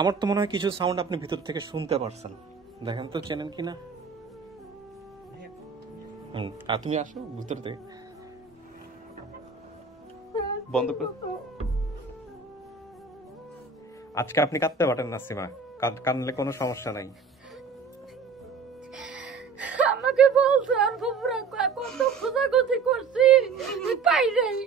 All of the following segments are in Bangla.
আমার তো মনে হয় কিছু সাউন্ড আপনি ভিতর থেকে শুনতে পারছেন, দেখেন তো চেনেন কিনা। আর তুমি আসো ভিতর থেকে, বন্ধ করে। আজকে আপনি কাঁদতে পারেন না সীমা, কাঁদলে কোনো সমস্যা নাই। আমাকে বলছে আর ফুপুরা কত খোঁজাখুঁজি করছি পাই নাই।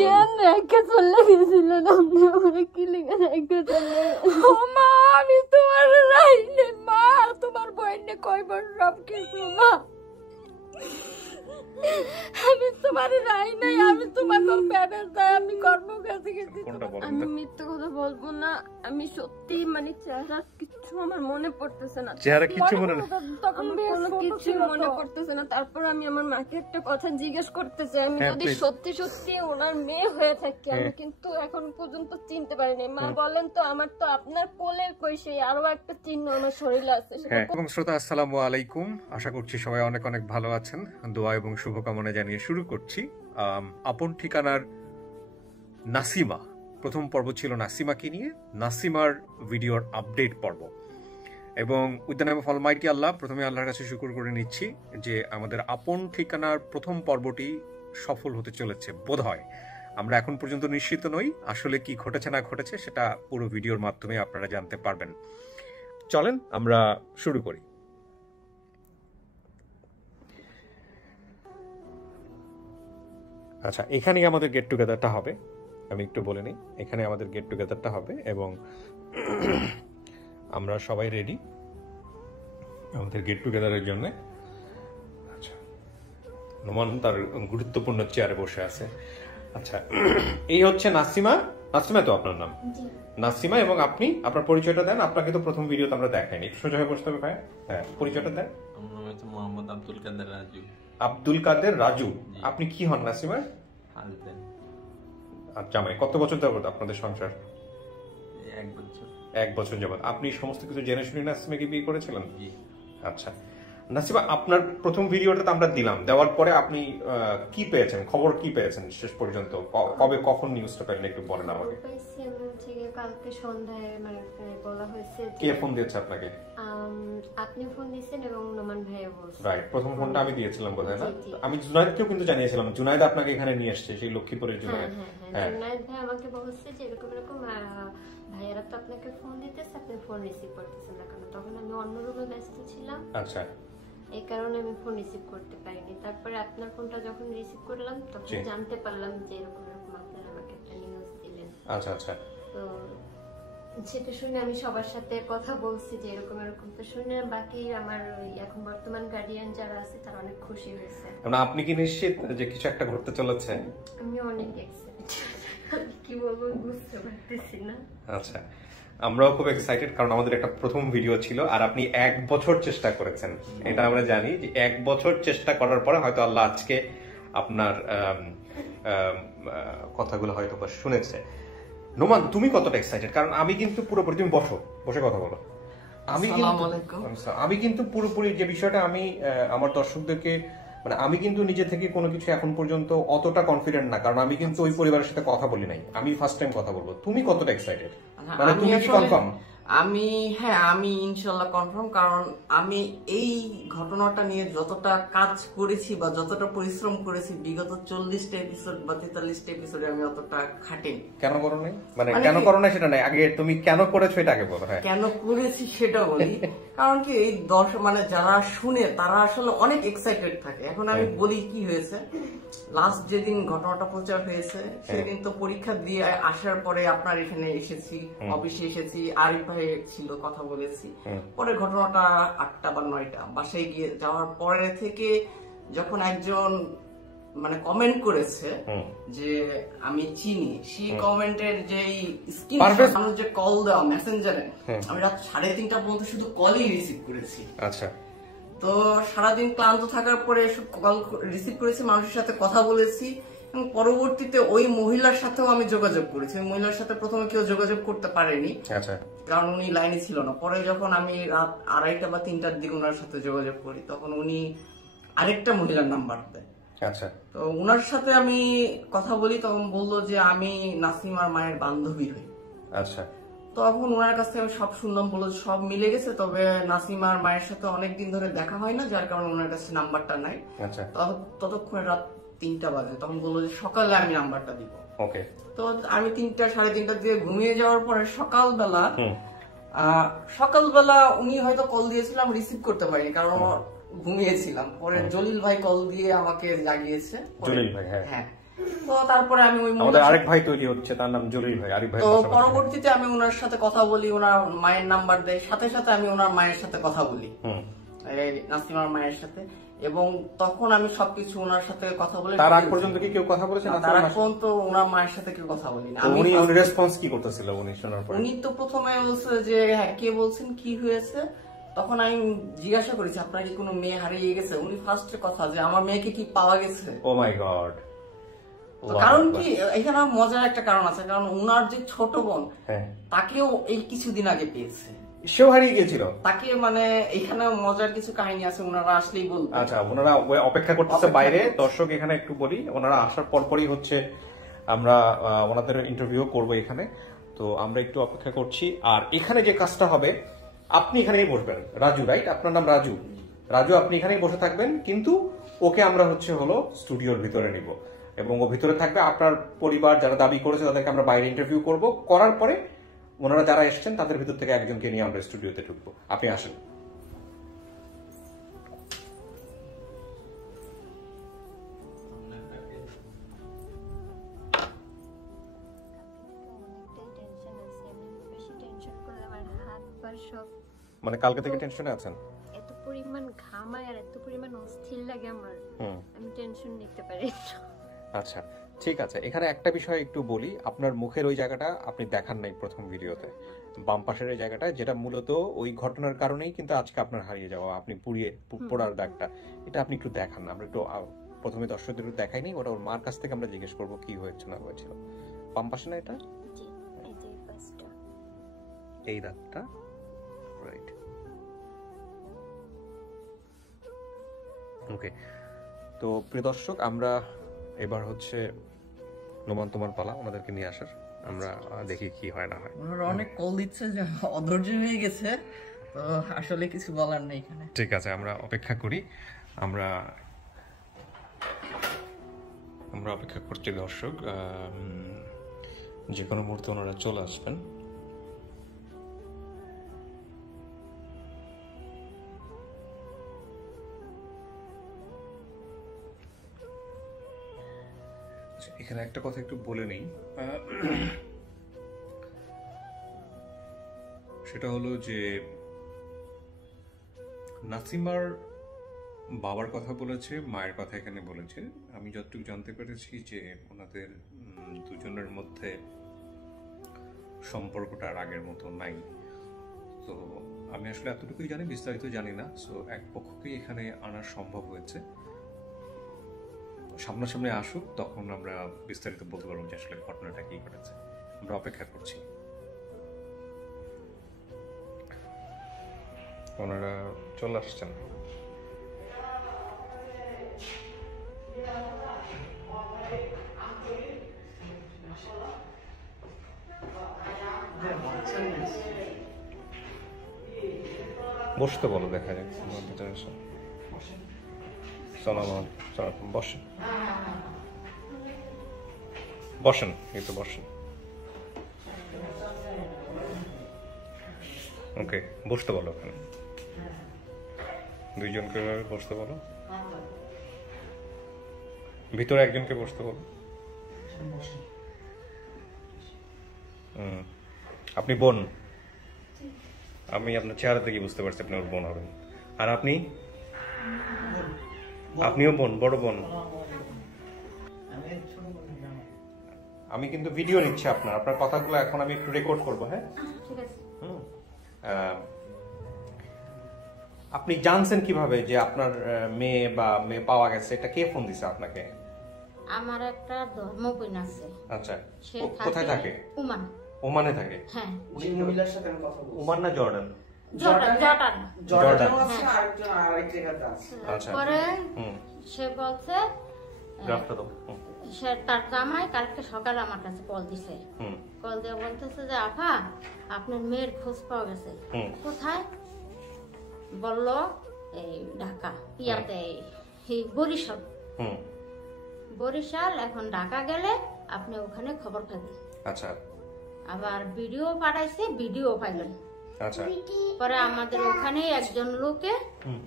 কেন রেখে চলে গেছিল না, আমরা কি লেগে রেখে চলে। ও মা, আমি তোমার রাইনে মা, তোমার বইনে কয়বার সব কিছু মা, আমি তোমার রাই নাই, আমি তোমার প্যানের দায় আমি কর্মকাজে গেছি। আমি মিথ্যে কথা বলবো না, আমি সত্যি মানে চেহারা কিছু আমার মনে পড়তেছে না, চেহারা কিছু মনে না, তখন কোনো কিছু মনে পড়তেছে না। তারপর আমি আমার মাকে একটা কথা জিজ্ঞেস করতে চাই, আমি যদি সত্যি সত্যি ওনার মেয়ে হয়ে থাকি, আমি কিন্তু এখন পর্যন্ত চিনতে পারিনি। মা বলেন তো, আমার তো আপনার কোলের কই সেই আরো একটা চিহ্ন আমার শরীরে আছে। এবং শ্রোতা আসসালামু আলাইকুম, আশা করছি সবাই অনেক অনেক ভালো আছেন। দোয়া এবং শুভকামনা জানিয়ে শুরু করছি আপন ঠিকানার নাসিমা। প্রথম পর্ব ছিল নাসিমাকে নিয়ে, নাসিমার ভিডিওর আপডেট পর্ব। এবং with the name of almighty Allah, প্রথমে আল্লাহর কাছে শুকর করে নিচ্ছি যে আমাদের আপন ঠিকানার প্রথম পর্বটি সফল হতে চলেছে বোধহয়। আমরা এখন পর্যন্ত নিশ্চিত নই, আসলে কি ঘটেছে না ঘটেছে সেটা পুরো ভিডিওর মাধ্যমে আপনারা জানতে পারবেন। চলেন আমরা শুরু করি। আচ্ছা, এখানেই আমাদের গেট টুগেদারটা হবে, আমি একটু বলে নিই, এখানে আমাদের গেট টুগেদারটা হবে এবং আমরা সবাই রেডি আমাদের গেট টুগেদারের জন্য। আচ্ছা, নোমান তার গুরুত্বপূর্ণ চেয়ারে বসে আছে। আচ্ছা, এই হচ্ছে নাসিমা। নাসিমা তো আপনার নাম? নাসিমা। এবং আপনি আপনার পরিচয়টা দেন। আপনাকে তো প্রথম ভিডিওতে আমরা দেখাইনি, একটু সোজা হয়ে বসতে হবে ভাই। হ্যাঁ, পরিচয়টা দেন। আমার নাম হচ্ছে মোহাম্মদ আব্দুল কাদের রাজু। আব্দুল কাদের রাজু। আপনি কি হন নাসিমা? হাজবেন্ড। আচ্ছা, মানে কত বছর যাবত আপনাদের সংসার? 1 বছর। 1 বছর যাবত। আপনি সমস্ত কিছু জেনে শুনে নাসিমাকে বিয়ে করেছিলেন? আচ্ছা নাসিমা, আপনার প্রথম ভিডিওটা তো আমরা দিলাম, দেওয়ার পরে আপনি কি পেয়েছেন, খবর কি পেয়েছেন শেষ পর্যন্ত? কবে কখন নিউজটা পেলেন একটু বলেন আমাকে। কালকে সন্ধ্যায় মানে বলা হয়েছে। কে ফোন দিয়েছে আপনাকে? আপনি ফোন দিয়েছেন এবং নোমান ভাইও বলছেন। রাইট, প্রথম ফোনটা আমি দিয়েছিলাম বোধহয় না? আমি জুনায়েদকেও কিন্তু জানিয়েছিলাম, জুনায়েদ আপনাকে এখানে নিয়ে আসছে, সেই লক্ষ্মীপুরের জুনায়েদ। হ্যাঁ, জুনায়েদ ভাই আমাকে বলছে যে এরকম এরকম ভাইয়ারা তো আপনাকে ফোন দিতেছে, আপনি ফোন রিসিভ করতেছেন না কেন। তখন আমি অন্য রুমে ব্যস্ত ছিলাম। আচ্ছা, এই কারণে আমি ফোন রিসিভ করতে পারিনি। তারপরে আপনার ফোনটা যখন রিসিভ করলাম তখন জানতে পারলাম যে এরকম এরকম আপনারা আমাকে একটা নিউজ দিলেন। আচ্ছা আচ্ছা। তো সেটা শুনে আমি সবার সাথে কথা বলছি যে এরকম এরকম। তো শুনে বাকি আমার এখন বর্তমান গার্ডিয়ান যারা আছে তারা অনেক খুশি হয়েছে। মানে আপনি কি নিশ্চিত যে কিছু একটা ঘটতে চলেছে? আমি অনেক এক্সাইটেড, কি বলবো বুঝতে পারতেছি না। আচ্ছা, আমরাও খুব এক্সাইটেড, কারণ আমাদের একটা প্রথম ভিডিও ছিল আর আপনি 1 বছর চেষ্টা করেছেন, এটা আমরা জানি যে 1 বছর চেষ্টা করার পরে হয়তো আল্লাহ আজকে আপনার কথাগুলো হয়তো শুনেছে। নোমান, তুমি কতটা এক্সাইটেড? কারণ আমি কিন্তু পুরোপুরি, তুমি বসে কথা বলো। আমি কিন্তু পুরোপুরি যে বিষয়টা আমি আমার দর্শকদেরকে মানে আমি কিন্তু নিজে থেকে কোনো কিছু এখন পর্যন্ত অতটা কনফিডেন্ট না, কারণ আমি কিন্তু ওই পরিবারের সাথে কথা বলি নাই, আমি ফার্স্ট টাইম কথা বলবো। তুমি কতটা এক্সাইটেড? মানে তুমি কি কনফার্ম? আমি ইনশাল্লাহ কনফার্ম, কারণ আমি এই ঘটনাটা নিয়ে যতটা কাজ করেছি বা যতটা পরিশ্রম করেছি বিগত 40টা এপিসোড বা 43টা এপিসোডে আমি অতটা খাটিনি। কেন করো নাই? মানে কেন করো না সেটা নাই, আগে তুমি কেন করেছো এটা আগে বলো। হ্যাঁ, কেন করেছি সেটা বলি। কারণ কি, এই মানে যারা শুনে তারা আসলে অনেক এক্সাইটেড থাকে। এখন আমি বলি কি হয়েছে। লাস্ট যেদিন ঘটনাটা প্রচার হয়েছে সেদিন তো পরীক্ষা দিয়ে আসার পরে আপনার এখানে এসেছি, অফিসে এসেছি, আরিফ ভাই ছিল, কথা বলেছি। পরে ঘটনাটা 8টা বা 9টা বাসায় গিয়ে যাওয়ার পরে থেকে যখন একজন মানে কমেন্ট করেছে যে আমি চিনি, সেই কমেন্টের যে স্ক্রিনশট, যে কল দেওয়া মেসেঞ্জারে, আমি রাত 3:30টা পর্যন্ত শুধু কলই রিসিভ করেছি। আচ্ছা, তো সারাদিন ক্লান্ত থাকার পরে কল রিসিভ করেছি, মানুষের সাথে কথা বলেছি এবং পরবর্তীতে ওই মহিলার সাথেও আমি যোগাযোগ করেছি। ওই মহিলার সাথে প্রথমে কেউ যোগাযোগ করতে পারেনি, কারণ উনি লাইনে ছিল না। পরে যখন আমি রাত 2:30 বা 3টার দিকে ওনার সাথে যোগাযোগ করি তখন উনি আরেকটা মহিলার নাম্বার দেয়। আচ্ছা, তো ওনার সাথে আমি কথা বলি, তখন বললো যে আমি নাসিমার মায়ের বান্ধবী হই। আচ্ছা, তখন ওনার কাছ থেকে আমি সব শুনলাম, বলে সব মিলে গেছে, তবে নাসিমার মায়ের সাথে অনেকদিন ধরে দেখা হয় না, যার কারণে ওনার কাছে নাম্বারটা নাই। আচ্ছা, ততক্ষণে রাত 3টা বাজে, তখন বললো যে সকালে আমি নাম্বারটা দিব। ওকে। তো আমি 3টা সাড়ে 3টা দিয়ে ঘুমিয়ে যাওয়ার পরে সকালবেলা উনি হয়তো কল দিয়েছিলাম, রিসিভ করতে পারিনি কারণ ঘুমিয়েছিলাম। পরে জলিল ভাই কল দিয়ে আমাকে জাগিয়েছে। জলিল ভাই, হ্যাঁ। তো তারপরে আমি ওই আমাদের আরেক ভাই তৈরি হচ্ছে, তার নাম জলিল ভাই, আরেক ভাই। তো পরবর্তীতে আমি ওনার সাথে কথা বলি, ওনার মায়ের নাম্বার দেয়, সাথে সাথে আমি ওনার মায়ের সাথে কথা বলি, এই নাসিমার মায়ের সাথে। এবং তখন আমি সবকিছু ওনার সাথে কথা বলে, তার আগ পর্যন্ত কি কেউ কথা বলেছে না? তার আগ পর্যন্ত ওনার মায়ের সাথে কেউ কথা বলি না। উনি রেসপন্স কি করতেছিল উনি শোনার পরে? উনি তো প্রথমে বলছে যে হ্যাঁ কে বলছেন, কি হয়েছে। তখন আমি জিজ্ঞাসা করেছি আপনার কি কোনো মেয়ে হারিয়ে গেছে? উনি ফার্স্টের কথা যে আমার মেয়েকে কি পাওয়া গেছে। ও মাই গড। কারণ কি এখানে মজার একটা কারণ আছে, কারণ উনার যে ছোট বোন তাকেও এই কিছুদিন আগে পেয়েছে, সেও হারিয়ে গিয়েছিল। তাকে মানে এখানে মজার কিছু কাহিনী আছে, ওনারা আসলেই বলবো। আচ্ছা, ওনারা অপেক্ষা করতেছে বাইরে। দর্শক এখানে একটু বলি, ওনারা আসার পরপরই হচ্ছে আমরা ওনাদের ইন্টারভিউ করব এখানে। তো আমরা একটু অপেক্ষা করছি। আর এখানে যে কাজটা হবে, আপনি এখানেই বসবেন। রাজু, রাইট? আপনার নাম রাজু। রাজু, আপনি এখানেই বসে থাকবেন, কিন্তু ওকে আমরা হলো স্টুডিওর ভিতরে নিব এবং ও ভিতরে থাকবে। আপনার পরিবার যারা দাবি করেছে তাদেরকে আমরা বাইরে ইন্টারভিউ করব। করার পরে ওনারা যারা এসছেন তাদের ভিতর থেকে একজনকে নিয়ে আমরা স্টুডিওতে ঢুকবো। আপনি আসেন। মানে কালকে থেকে টেনশনে আছেন? এত পরিমাণ ঘামায় আর এত পরিমাণ অস্থির লাগে আমার, আমি টেনশন নিতে পারি না। আচ্ছা, ঠিক আছে। এখানে একটা বিষয় একটু বলি, আপনার মুখের ওই জায়গাটা আপনি দেখান নাই প্রথম ভিডিওতে, বাম পাশের এই জায়গাটা, যেটা মূলত ওই ঘটনার কারণেই কিন্তু আজকে আপনার হারিয়ে যাওয়া, আপনি পোড়ার দাগটা, এটা আপনি একটু দেখান না। আমরা একটু প্রথমে দর্শকদের একটু দেখাইনি, ওটা ওর মার কাছ থেকে আমরা জিজ্ঞেস করবো কি হয়েছে না হয়েছিল। বাম পাশে না এটা? এই দাগটা, রাইট। ওকে। তো প্রিয় দর্শক, আমরা এবার হচ্ছে নোমান তোমার পালা ওনাদেরকে নিয়ে আসার। আমরা দেখি কি হয় না হয়। ওনারা অনেক কল দিচ্ছে যে অধৈর্য হয়ে গেছে, তো আসলে কিছু বলার নেই এখানে। ঠিক আছে, আমরা অপেক্ষা করি। আমরা অপেক্ষা করছি দর্শক, যে কোনো মুহূর্তে ওনারা চলে আসবেন। এখানে একটা কথা একটু বলে নেই, সেটা হলো যে নাসিমার বাবার কথা বলেছে, মায়ের কথা এখানে বলেছে। আমি যতটুকু জানতে পেরেছি যে ওনাদের দুজনের মধ্যে সম্পর্কটা আর আগের মতো নাই। তো আমি আসলে এতটুকুই জানি, বিস্তারিত জানি না। সো এক পক্ষকেই এখানে আনা সম্ভব হয়েছে। সামনাসামনি আসুক, তখন আমরা বিস্তারিত বলতে পারবো যে আসলে ঘটনাটা কি ঘটেছে। আমরা অপেক্ষা করছি। ওনারা চলে আসছেন। বসতে বলো, দেখা যাক ভিতরে এসে। বসেন বসেন, এই তো বসেন। ওকে, বসতে বলো ওখানে, দুইজনকে বসতে বলো, ভিতরে একজনকে বসতে বলো। আপনি বোন, আমি আপনার চেহারা থেকে বুঝতে পারছি আপনি ওর বোন হবেন। আর আপনিও বোন, বড় বোন। আমি কিন্তু ভিডিও নিচ্ছি আপনার কথাগুলো এখন আমি একটু রেকর্ড করবো। হ্যাঁ, আপনি জানছেন কিভাবে যে আপনার মেয়ে পাওয়া গেছে? এটা কে ফোন দিছে আপনাকে? আমার একটা ধর্মবোন আছে। আচ্ছা, কোথায় থাকে? ওমান। ওমানে থাকে? হ্যাঁ। যে মহিলার সাথে আমি কথা বলছি। ওমান না জর্ডান? জর্ডান আছে, আরেকজন আরেক জায়গাতে আছে। আচ্ছা, পরে সে বলছে সে তার জামাই কালকে সকালে আমার কাছে কল দিছে। হুম কল দিয়ে বলতেছে যে আপা আপনার মেয়ের খোঁজ পাওয়া গেছে। হুম কোথায়? বলল এই ঢাকা ইয়াতে এই বরিশাল। হুম বরিশাল এখন ঢাকা গেলে আপনি ওখানে খবর পাবেন। আচ্ছা আবার ভিডিও পাঠাইছে, ভিডিও পাইলেন। আচ্ছা পরে আমাদের ওখানে একজন লোকে হুম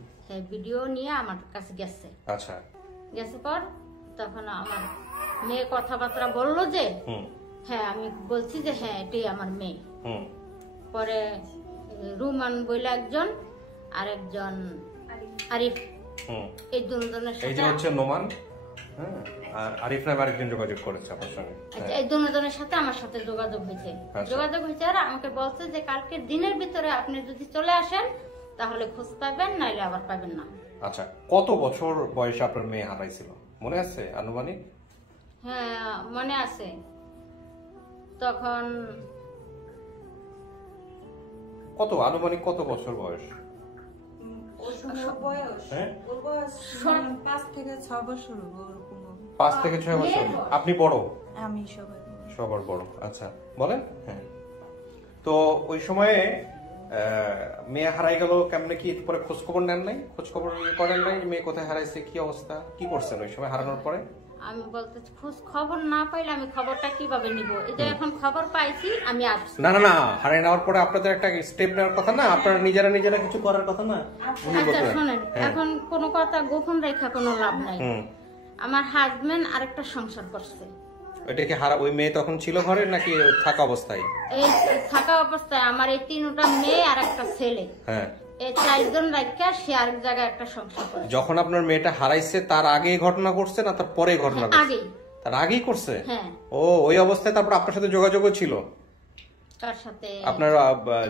ভিডিও নিয়ে আমার কাছে গেছে। আচ্ছা গেছে পর তখন আমার মেয়ে কথাবার্তা বললো যে হুম হ্যাঁ আমি বলছি যে হ্যাঁ এটাই আমার মেয়ে। হুম পরে রুমান বইলে একজন আর একজন আরিফ, হুম এই দুজনের এই যে সাথে হচ্ছে নোমান, হ্যাঁ, আর আরিফ নামে আরেকজন যোগাযোগ করেছে আপনার সঙ্গে। আচ্ছা, এই দুজনের সাথে আমার সাথে যোগাযোগ হয়েছে। আচ্ছা। যোগাযোগ হয়েছে আর আমাকে বলছে যে কালকে দিনের ভিতরে আপনি যদি চলে আসেন তাহলে খোঁজ পাবেন, নাইলে আবার পাবেন না। আচ্ছা, কত বছর বয়সে আপনার মেয়ে হারাইছিল মনে আছে আনুমানিক? হ্যাঁ মনে আছে। তখন কত আনুমানিক কত বছর বয়স? ওর সময় ওর বয়স হ্যাঁ ওর বয়স 5 থেকে 6 বছর হবে ওরকম হবে। 5 থেকে 6 বছর। আপনি বড়? আমি সবাই বড়। সবার বড়। আচ্ছা বলেন। হ্যাঁ, তো ওই সময়ে মেয়ে হারাই গেল কেমনে, কি পরে খোঁজ খবর নেন নাই? খোঁজ খবর করেন নাই মেয়ে কোথায় হারাইছে, কি অবস্থা, কি করছেন ওই সময় হারানোর পরে? আমি বলতে খোঁজ খবর না পাইলে আমি খবরটা কিভাবে নিব? এই যে এখন খবর পাইছি আমি আসছি। না না না, হারাই নেওয়ার পরে আপনাদের একটা স্টেপ নেওয়ার কথা না, আপনারা নিজেরা নিজেরা কিছু করার কথা না? আচ্ছা শোনেন, এখন কোনো কথা গোপন রেখা কোনো লাভ নাই। আমার হাজবেন্ড আরেকটা সংসার করছে। ওইটা কি ওই মেয়ে তখন ছিল ঘরে নাকি থাকা অবস্থায়? এই থাকা অবস্থায় আমার এই 3টা মেয়ে আর একটা ছেলে, হ্যাঁ, এই 4 জন রাখা সে আরেক জায়গায় একটা সংসার করে। যখন আপনার মেয়েটা হারাইছে তার আগেই ঘটনা ঘটছে না তার পরে ঘটনা ঘটছে? আগেই। তার আগেই করছে? হ্যাঁ। ও, ওই অবস্থায় তারপর আপনার সাথে যোগাযোগও ছিল? তার সাথে আপনার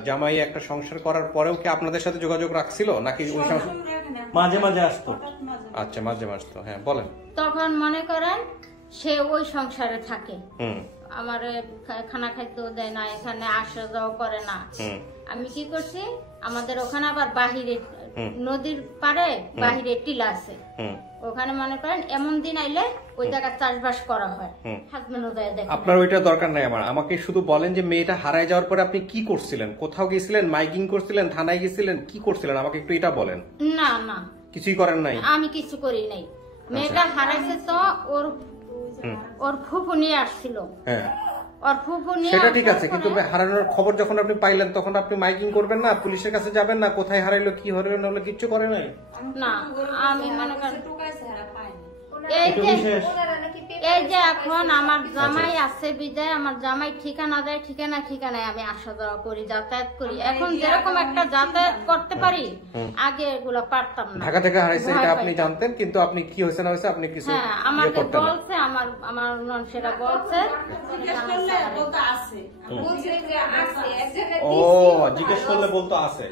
জামাই একটা সংসার করার পরেও কি আপনাদের সাথে যোগাযোগ রাখছিল নাকি ওই মাঝে মাঝে আসতো? আচ্ছা, মাঝে মাঝে আসতো। হ্যাঁ বলেন। তখন মনে করেন সে ওই সংসারে থাকে, হুম আমার খানা খাইতেও দেয় না, এখানে আসা যাওয়া করে না। আমি কি করছি, আমাদের ওখানে আবার বাহিরে নদীর পারে বাহিরে টিলা আছে, ওখানে মনে করেন এমন দিন আইলে ওই জায়গায় চাষবাস করা হয়। হাজবেন্ড ওদের দেখে। আপনার ওইটা দরকার নাই আমার, আমাকে শুধু বলেন যে মেয়েটা হারায় যাওয়ার পরে আপনি কি করছিলেন? কোথাও গেছিলেন, মাইকিং করছিলেন, থানায় গেছিলেন, কি করছিলেন আমাকে একটু এটা বলেন। না না, কিছুই করেন নাই? আমি কিছু করি নাই। মেয়েটা হারাইছে তো ওর ফুফু নিয়ে আসছিল। হ্যাঁ, ওর ফুফু নিয়ে সেটা ঠিক আছে, কিন্তু হারানোর খবর যখন আপনি পাইলেন তখন আপনি মাইকিং করবেন না, পুলিশের কাছে যাবেন না, কোথায় হারাইলো কি হারাইলো না হলো কিচ্ছু করে নাই? না, আমি মনে করেন টুকাইছে হারা পাইনি। এই যে এখন আমার জামাই আছে বিদায়, আমার জামাই ঠিকানা দেয়, ঠিকানায় আমি আসা যাওয়া করি, যাতায়াত করি। এখন যেরকম একটা যাতায়াত করতে পারি, আগে এগুলো পারতাম না। ঢাকা থেকে হারাইছে এটা আপনি জানতেন, কিন্তু আপনি কি হয়েছে না হয়েছে আপনি কিছু হ্যাঁ, আমাকে বলছে, আমার সেটা বলছে। বলতে আছে বলছে যে আছে এক জায়গায় ও, জিজ্ঞেস করলে বলতো আছে।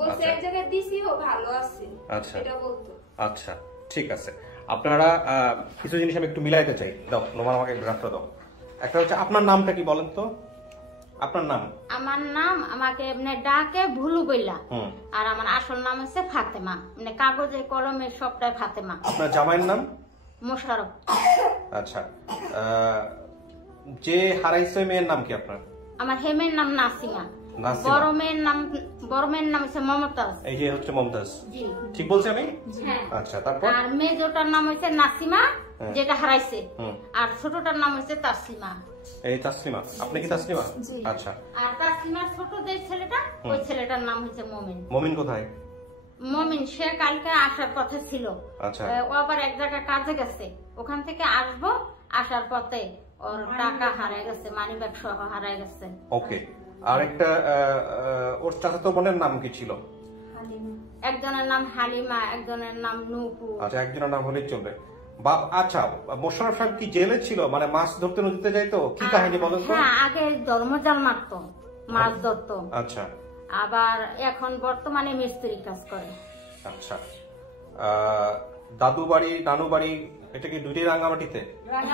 বলছে এক জায়গায় দিছি ও ভালো আছে, আচ্ছা এটা বলতো। আচ্ছা, ঠিক আছে। আপনারা কিছু জিনিস আমি একটু মিলাইতে চাই। দাও নোমান, আমাকে গ্রাফটা দাও। একটা হচ্ছে আপনার নামটা কি বলেন তো? আপনার নাম? আমার নাম, আমাকে এমনি ডাকে ভুলু বইলা, আর আমার আসল নাম হচ্ছে ফাতেমা, মানে কাগজে কলমে সবটাই ফাতেমা। আপনার জামাইয়ের নাম? মোশারফ। আচ্ছা, যে হারাইছে মেয়ের নাম কি আপনার? আমার হেমের নাম নাসিমা। নাসিমা। বড় মেয়ের নাম হচ্ছে মমতাজ। এই যে হচ্ছে মমতাজ। জি, ঠিক বলছি আমি? হ্যাঁ। আচ্ছা, তারপর? আর মেজোটার নাম হচ্ছে নাসিমা, যেটা হারাইছে, আর ছোটটার নাম হচ্ছে তাসলিমা। এই তাসলিমা। আপনি কি তাসলিমা? আচ্ছা। আর তাসলিমার ছোট যে ছেলেটা, ওই ছেলেটার নাম হচ্ছে মমিন। মমিন কোথায়? মমিন সে কালকে আসার কথা ছিল। আচ্ছা। ও আবার এক জায়গায় কাজে গেছে, ওখান থেকে আসবো, আসার পথে ওর টাকা হারাই গেছে, মানি ব্যাগ সহ হারাই গেছে। ওকে। আর একটা ওর চাচাতো বোনের নাম কি ছিল? একজনের নাম হালিমা, একজনের নাম নুপু। আচ্ছা, একজনের নাম হলেই চলবে। আচ্ছা, মোশাররফ সাহেব কি জেলে ছিল, মানে মাছ ধরতে নদীতে যাইতো, কি কাহিনী বলেন তো? হ্যাঁ, আগে ধর্মজাল মারতো, মাছ ধরতো। আচ্ছা। আবার এখন বর্তমানে মিস্ত্রি কাজ করে। আচ্ছা, দাদু বাড়ি নানু বাড়ি এটা কি দুইটাই রাঙ্গামাটিতে?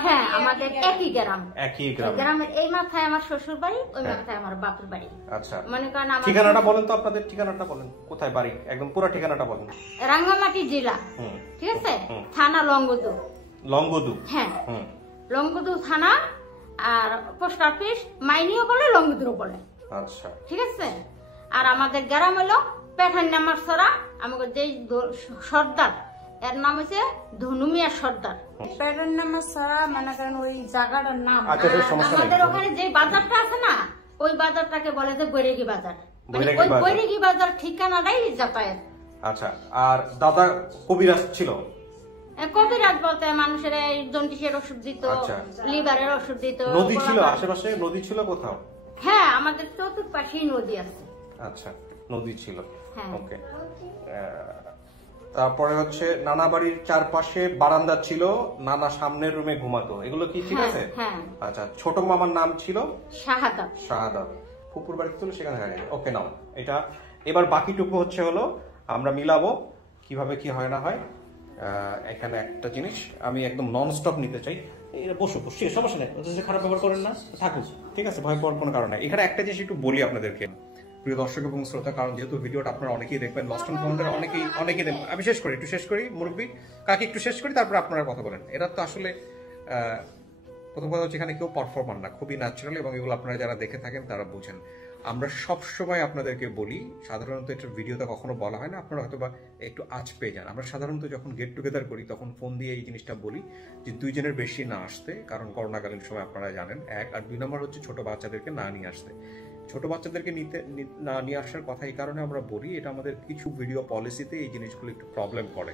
হ্যাঁ, আমাদের একই গ্রাম। একই গ্রাম। গ্রামের এই মাথায় আমার শ্বশুর বাড়ি, ওই মাথায় আমার বাপের বাড়ি। আচ্ছা, মনে করেন আমার ঠিকানাটা বলেন তো, আপনাদের ঠিকানাটা বলেন, কোথায় বাড়ি, একদম পুরো ঠিকানাটা বলেন। রাঙ্গামাটি জেলা, ঠিক আছে, থানা লঙ্গদু। লঙ্গদু? হ্যাঁ। লংগদু থানা আর পোস্ট অফিস মাইনিও বলে লংগদুরও বলে। আচ্ছা ঠিক আছে। আর আমাদের গ্রাম হলো পেঠান্নামার সরা, আমাকে যে সর্দার এর নাম হচ্ছে ধনুমিয়া সর্দার। প্যাটার্ন নাম্বার সারা মনে করেন ওই জায়গাটার নাম। আচ্ছা সমস্যা নেই। আমাদের ওখানে যে বাজারটা আছে না, ওই বাজারটাকে বলে যে বৈরাগী বাজার। মানে বৈরাগী ওই বাজার। বৈরাগী বাজার ঠিকানাটাই যাতায়াত। আচ্ছা আর দাদা কবিরাজ ছিল? কবিরাজ বলতে মানুষের এই জন্ডিসের ওষুধ দিত, আচ্ছা। লিভারের ওষুধ দিত। নদী ছিল আশেপাশে? নদী ছিল কোথাও? হ্যাঁ, আমাদের চতুর্পাশেই নদী আছে। আচ্ছা নদী ছিল। হ্যাঁ। ওকে। তারপরে হচ্ছে নানা বাড়ির চারপাশে বারান্দা ছিল, নানা সামনের রুমে ঘুমাতো, এগুলো কি ঠিক আছে? হ্যাঁ। আচ্ছা ছোট মামার নাম ছিল শাহাদাত। শাহাদাত। ফুপুর বাড়িতে ছিল সেখানে থাকে। ওকে নাও এটা। এবার বাকিটুকু হলো আমরা মিলাবো কিভাবে কি হয় না হয়। এখানে একটা জিনিস আমি একদম নন স্টপ নিতে চাই। বসো বসো, সমস্যা নেই, খারাপ ব্যবহার করেন না, থাকুক, ঠিক আছে, ভয় পাওয়ার কোনো কারণ নেই। এখানে একটা জিনিস একটু বলি আপনাদেরকে, প্রিয় দর্শক এবং শ্রোতা, কারণ যেহেতু ভিডিওটা আপনারা অনেকেই দেখবেন, লস্ট অ্যান্ড ফাউন্ডের অনেকেই দেখবেন। আমি একটু শেষ করি মুরব্বী কাকে একটু শেষ করি, তারপর আপনারা কথা বলেন। এরা তো আসলে প্রথম কথা হচ্ছে এখানে কেউ পারফর্মার না, খুবই ন্যাচারাল, এবং এগুলো আপনারা যারা দেখে থাকেন তারা বুঝেন। আমরা সব সময় আপনাদেরকে বলি, সাধারণত এটা ভিডিওতে কখনো বলা হয় না, আপনারা হয়তো বা একটু আঁচ পেয়ে যান। আমরা সাধারণত যখন গেট টুগেদার করি তখন ফোন দিয়ে এই জিনিসটা বলি যে 2 জনের বেশি না আসতে, কারণ করোনাকালীন সময় আপনারা জানেন, 1 আর 2 নম্বর হচ্ছে ছোট বাচ্চাদেরকে না নিয়ে আসতে। ছোট বাচ্চাদেরকে না নিয়ে আসার কথা এই কারণে আমরা বলি, এটা আমাদের কিছু ভিডিও পলিসিতে এই জিনিসগুলো একটু প্রবলেম করে।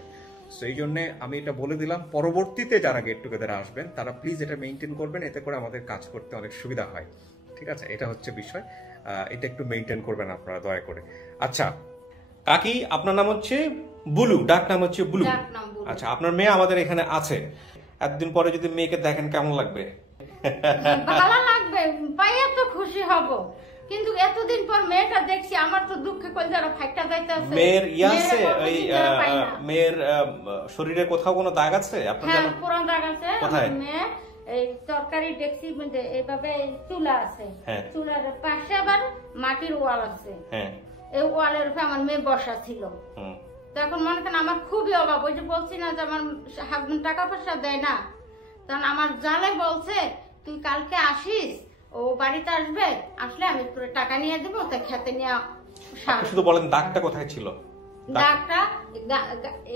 সো এই জন্য আমি এটা বলে দিলাম, পরবর্তীতে যারা গেট টুগেদারে আসবেন তারা প্লিজ এটা মেনটেন করবেন, এতে করে আমাদের কাজ করতে অনেক সুবিধা হয়। ঠিক আছে, এটা হচ্ছে বিষয়, এটা একটু মেনটেন করবেন আপনারা দয়া করে। আচ্ছা কাকি, আপনার নাম হচ্ছে বুলু, ডাক নাম হচ্ছে বুলু। আচ্ছা আপনার মেয়ে আমাদের এখানে আছে, এতদিন পরে যদি মেয়েকে দেখেন কেমন লাগবে? ভালো লাগবে, পাইয়া তো খুশি হব, কিন্তু এতদিন পর মেয়েটা দেখছি আমার তো দুঃখে কলজারা ফাইটা যাইতেছে। মেয়ের আছে ওই মেয়ের শরীরে কোথাও কোনো দাগ আছে আপনার জানা? হ্যাঁ, পুরো দাগ আছে। কোথায়? মেয়ে এই তরকারি ডেকসি মধ্যে এইভাবে চুলা আছে, চুলার পাশে আবার মাটির ওয়াল আছে, এই ওয়ালের উপরে আমার মেয়ে বসা ছিল। তো এখন মনে করেন আমার খুবই অভাব, ওই যে বলছি না যে আমার হাজবেন্ড টাকা পয়সা দেয় না, তখন আমার জালে বলছে তুই কালকে আসিস, ও বাড়িতে আসবে, আসলে আমি পুরো টাকা নিয়ে দেবো, তা খেতে নিয়ে। শুধু বলেন দাগটা কোথায় ছিল? দাগটা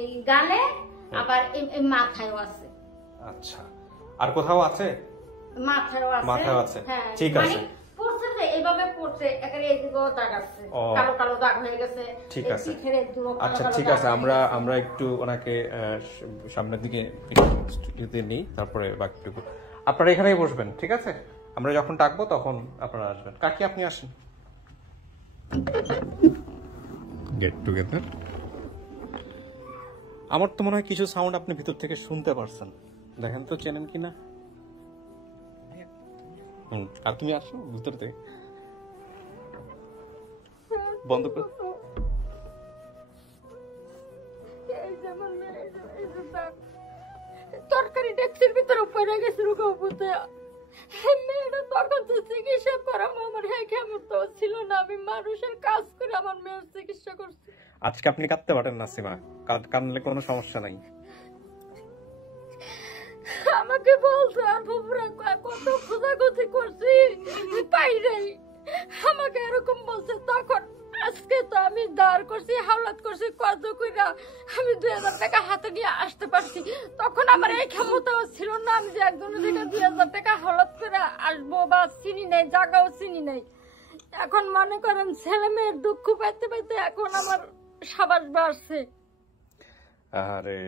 এই গালে আবার এই মাথায়ও আছে। আচ্ছা আর কোথাও আছে? মাথায়ও আছে। মাথায়ও আছে, হ্যাঁ, ঠিক আছে। পড়ছে যে এইভাবে পড়ছে, এখানে এইদিকেও দাগ আছে, কালো কালো দাগ হয়ে গেছে। ঠিক আছে, আচ্ছা ঠিক আছে, আমরা একটু ওনাকে সামনের দিকে নিই, তারপরে বাকিটুকু আপনারা এখানেই বসবেন, ঠিক আছে? আমরা যখন ডাকবো তখন আপনারা আসবেন। কাকি আপনি আসেন। গেট টুগেদার, আমার তো মনে হয় কিছু সাউন্ড আপনি ভিতর থেকে শুনতে পারছেন, দেখেন তো চেনেন কিনা। আর তুমি আসো ভিতর থেকে, বন্ধ কর। তরকারি ডেকসির ভিতরে পড়ে গেছে, মেয়েটা তখন তো চিকিৎসা করাম, আমার কেমন তো ছিল না, আমি মানুষের কাজ করে আমার মেয়ের চিকিৎসা করছি। আজকে আপনি কাঁদতে পারেন নাসিমা, কাঁদলে কোনো সমস্যা নাই। আমাকে বলছে আর বাবুরা কত খোঁজাখুঁজি করছি পাই নাই, আমাকে এরকম বলছে। তখন আজকে তো আমি দাঁড় করছি, হাওলাত করছি, কত কইরা আমি 2000 টাকা হাতে নিয়ে আসতে পারছি। তখন আমার এই ক্ষমতাও ছিল না আমি যে একজনের থেকে 2000 টাকা হাওলাত করে আসবো, বা চিনি নাই, জায়গাও চিনি নাই। এখন মনে করেন ছেলে মেয়ের দুঃখ পাইতে পাইতে এখন আমার সাবাস বাড়ছে। আরে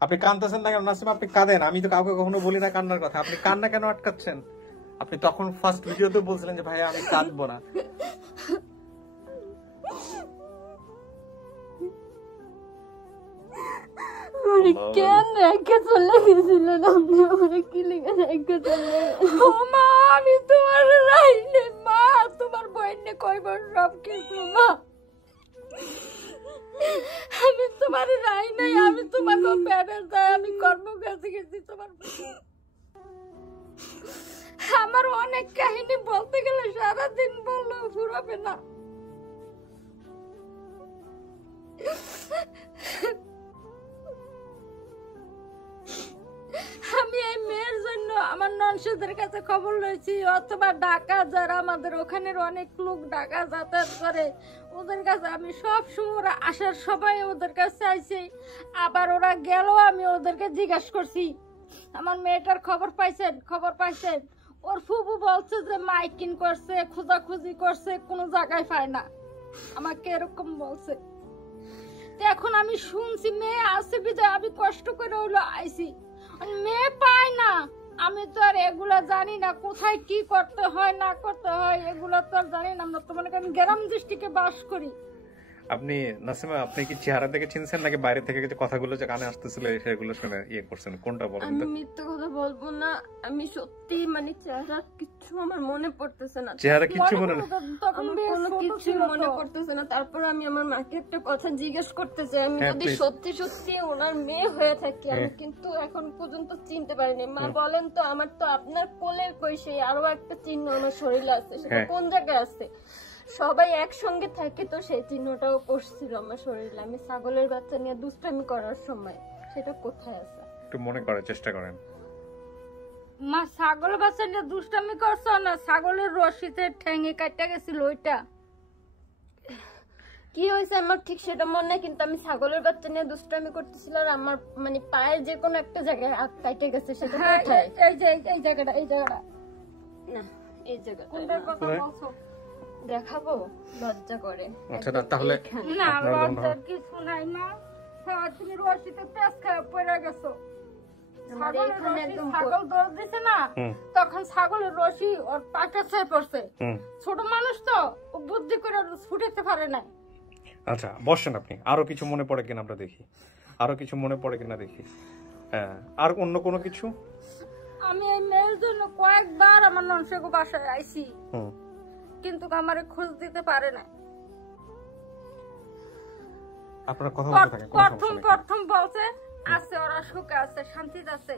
আপনি কাঁদতেছেন না কেন নাসিমা? আপনি কাঁদেন, আমি তো কাউকে কখনো বলি না কান্নার কথা, আপনি কান্না কেন আটকাচ্ছেন? আপনি তখন ফার্স্ট ভিডিওতে বলছিলেন যে ভাই আমি কাঁদবো না। কেন রেখে চলে গেছিলেন আপনি? আমাকে কি লিখে রেখে চলে? ও মা, আমি তোমার রাইনে মা, তোমার বইনে কইবার সব কিছু মা, আমি তোমার রাই নাই, আমি তোমাকে প্যারের দেয় আমি কর্ম কাছে গেছি তোমার। আমার অনেক কাহিনী বলতে গেলে সারাদিন বললেও ফুরাবে না। আমি এই মেয়ের জন্য মানুষদের কাছে খবর লইছি, অথবা ঢাকা যারা আমাদের ওখানের অনেক লোক ঢাকা যাতায়াত করে ওদের কাছে আমি সব সময় আসার সবাই ওদের কাছে আইছি। আবার ওরা গেল, আমি ওদেরকে জিজ্ঞাসা করছি আমার মেয়েটার খবর পাইছেন, খবর পাইছেন। ওর ফুফু বলছে যে মাইকিং করছে, খোঁজাখুঁজি করছে, কোনো জায়গায় পায় না, আমাকে এরকম বলছে। এখন আমি শুনছি মেয়ে আছে বিদায় আমি কষ্ট করে হলো আইছি, মেয়ে পায় না। আমি তো আর এগুলা জানি না, কোথায় কি করতে হয় না করতে হয় এগুলা তো আর জানি না। আমরা তো মনে করেন গ্রাম দৃষ্টিকে বাস করি। আপনি নাসিমা, আপনি কি চেহারা দেখে চিনছেন নাকি বাইরে থেকে যে কথাগুলো যে কানে আসতেছিল সেগুলো শুনে ইয়ে করছেন, কোনটা বলেন আমি তো? মিথ্যে কথা বলবো না, আমি সত্যি মানে চেহারা কিছু আমার মনে পড়তেছে না, চেহারা কিচ্ছু মনে না? তখন আমার বেশ কোনো ছোট কিছু ছিল মনে তো। পড়তেছে না। তারপর আমি আমার মাকে একটা কথা জিজ্ঞেস করতে চাই, আমি হ্যাঁ, যদি please. সত্যি সত্যি ওনার মেয়ে হয়ে থাকি, আমি কিন্তু এখন পর্যন্ত চিনতে পারিনি। মা বলেন তো আমার তো আপনার কোলের কই সেই আরো একটা চিহ্ন আমার শরীরে আছে, সেটা হ্যাঁ। কোন জায়গায় আছে? সবাই একসঙ্গে থাকে তো সেই চিহ্নটাও পড়ছিল আমার শরীরে। আমি ছাগলের বাচ্চা নিয়ে দুষ্টামি করার সময় সেটা কোথায় আছে? একটু মনে করার চেষ্টা করেন। মা ছাগল বাচ্চা নিয়ে দুষ্টামি করছো না, ছাগলের রশিতে ঠ্যাঙে কাটা গেছিল ওইটা। কি হয়েছে আমার ঠিক সেটা মনে নেই, কিন্তু আমি ছাগলের বাচ্চা নিয়ে দুষ্টামি করতেছিল আর আমার মানে পায়ের যে কোনো একটা জায়গায় আগ কাটে গেছে। সেটা হ্যাঁ, কোথায়? এই যে এই জায়গাটা, এই জায়গাটা না, এই জায়গাটা কোনটার কথা কোথায়? বলছো? দেখাবো, লজ্জা করে। আচ্ছা, তাহলে এইখানে। না আপনার লজ্জার কিছু নাই মা। হ্যাঁ, তুমি রশিতে পেঁচ খায় পড়ে গেছো। আমার ছাগলের এইখানে রশি, একদম ছাগল দৌড় দিছে না, হুম। তখন ছাগলের রশি ওর পাটা চেয়ে পড়ছে। হুম। ছোট মানুষ তো, ও বুদ্ধি করে ছুটাতে পারে না। আচ্ছা, বসেন আপনি। আরো কিছু মনে পড়ে কিনা আমরা দেখি, আরো কিছু মনে পড়ে কিনা দেখি। হ্যাঁ, আর অন্য কোনো কিছু? আমি এই মেয়ের জন্য কয়েকবার আমার ননসেগো বাসায় আইছি, হুম। কিন্তু আমারে খোঁজ দিতে পারে না। আপনার কথা বলতে থাকেন, কোনো সমস্যা নেই। প্রথম বলছে আছে, ওরা সুখে আছে, শান্তিতে আছে।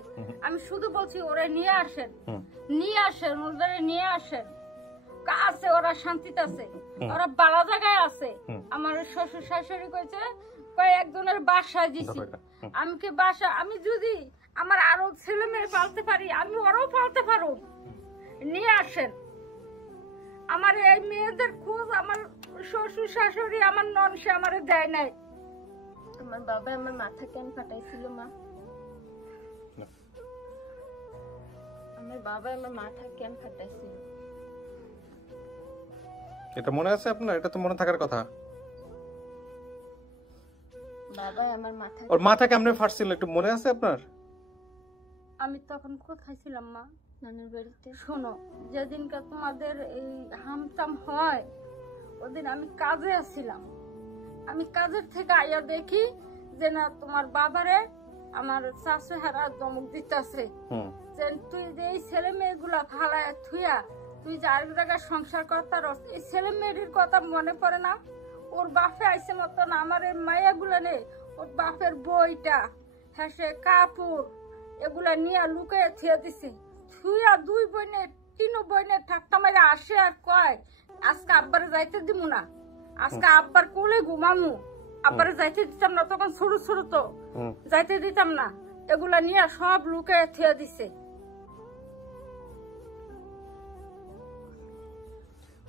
আমি শুধু বলছি ওরা নিয়ে আসেন, হুম। নিয়ে আসেন, ওদের নিয়ে আসেন। আছে, ওরা শান্তিতে আছে, ওরা ভালো জায়গায় আছে। আমার শ্বশুর শাশুড়ি কইছে কয়েকজনের বাসায় দিছি। আমি কি বাসা, আমি যদি আমার আরো ছেলে মেয়ে পালতে পারি আমি ওরাও পালতে পারো, নিয়ে আসেন। আমার এই মেয়েদের খোঁজ আমার শ্বশুর শাশুড়ি আমার ননসে আমারে দেয় নাই। আমার বাবা আমার মাথা কেন ফাটাইছিল মা? আমার বাবা আমার মাথা কেন ফাটাইছিল? এটা মনে আছে আপনার? এটা তো মনে থাকার কথা। বাবা আমার মাথা, ওর মাথা কেমনে ফাটছিল একটু মনে আছে আপনার? আমি তখন কোথায় ছিলাম মা? নানুর বাড়িতে। শোনো, যেদিনকে তোমাদের এই হামতাম হয় ওদিন আমি কাজে আসছিলাম। আমি কাজের থেকে আইয়া দেখি যে না তোমার বাবারে আমার শাশু হারা দমক দিতেছে, যে তুই যে এই ছেলে মেয়েগুলা ফালায় থুইয়া তুই যে আরেক জায়গায় সংসার করতার, এই ছেলে মেয়ের কথা মনে পড়ে না? ওর বাপে আইসে মতন আমার এই মায়াগুলা নেই, ওর বাপের বইটা হ্যাঁ কাপড় এগুলা নিয়ে লুকিয়ে থুয়ে দিছে। থুইয়া দুই বোনে তিন বোনে ঠাট্টা মারে আসে আর কয় আজকে আব্বারে যাইতে দিব না, আজকে আব্বার কোলে ঘুমামু, আব্বারে যাইতে দিতাম না, তখন ছোট ছোট তো যাইতে দিতাম না। এগুলা নিয়ে সব লুকিয়ে থুয়ে দিছে।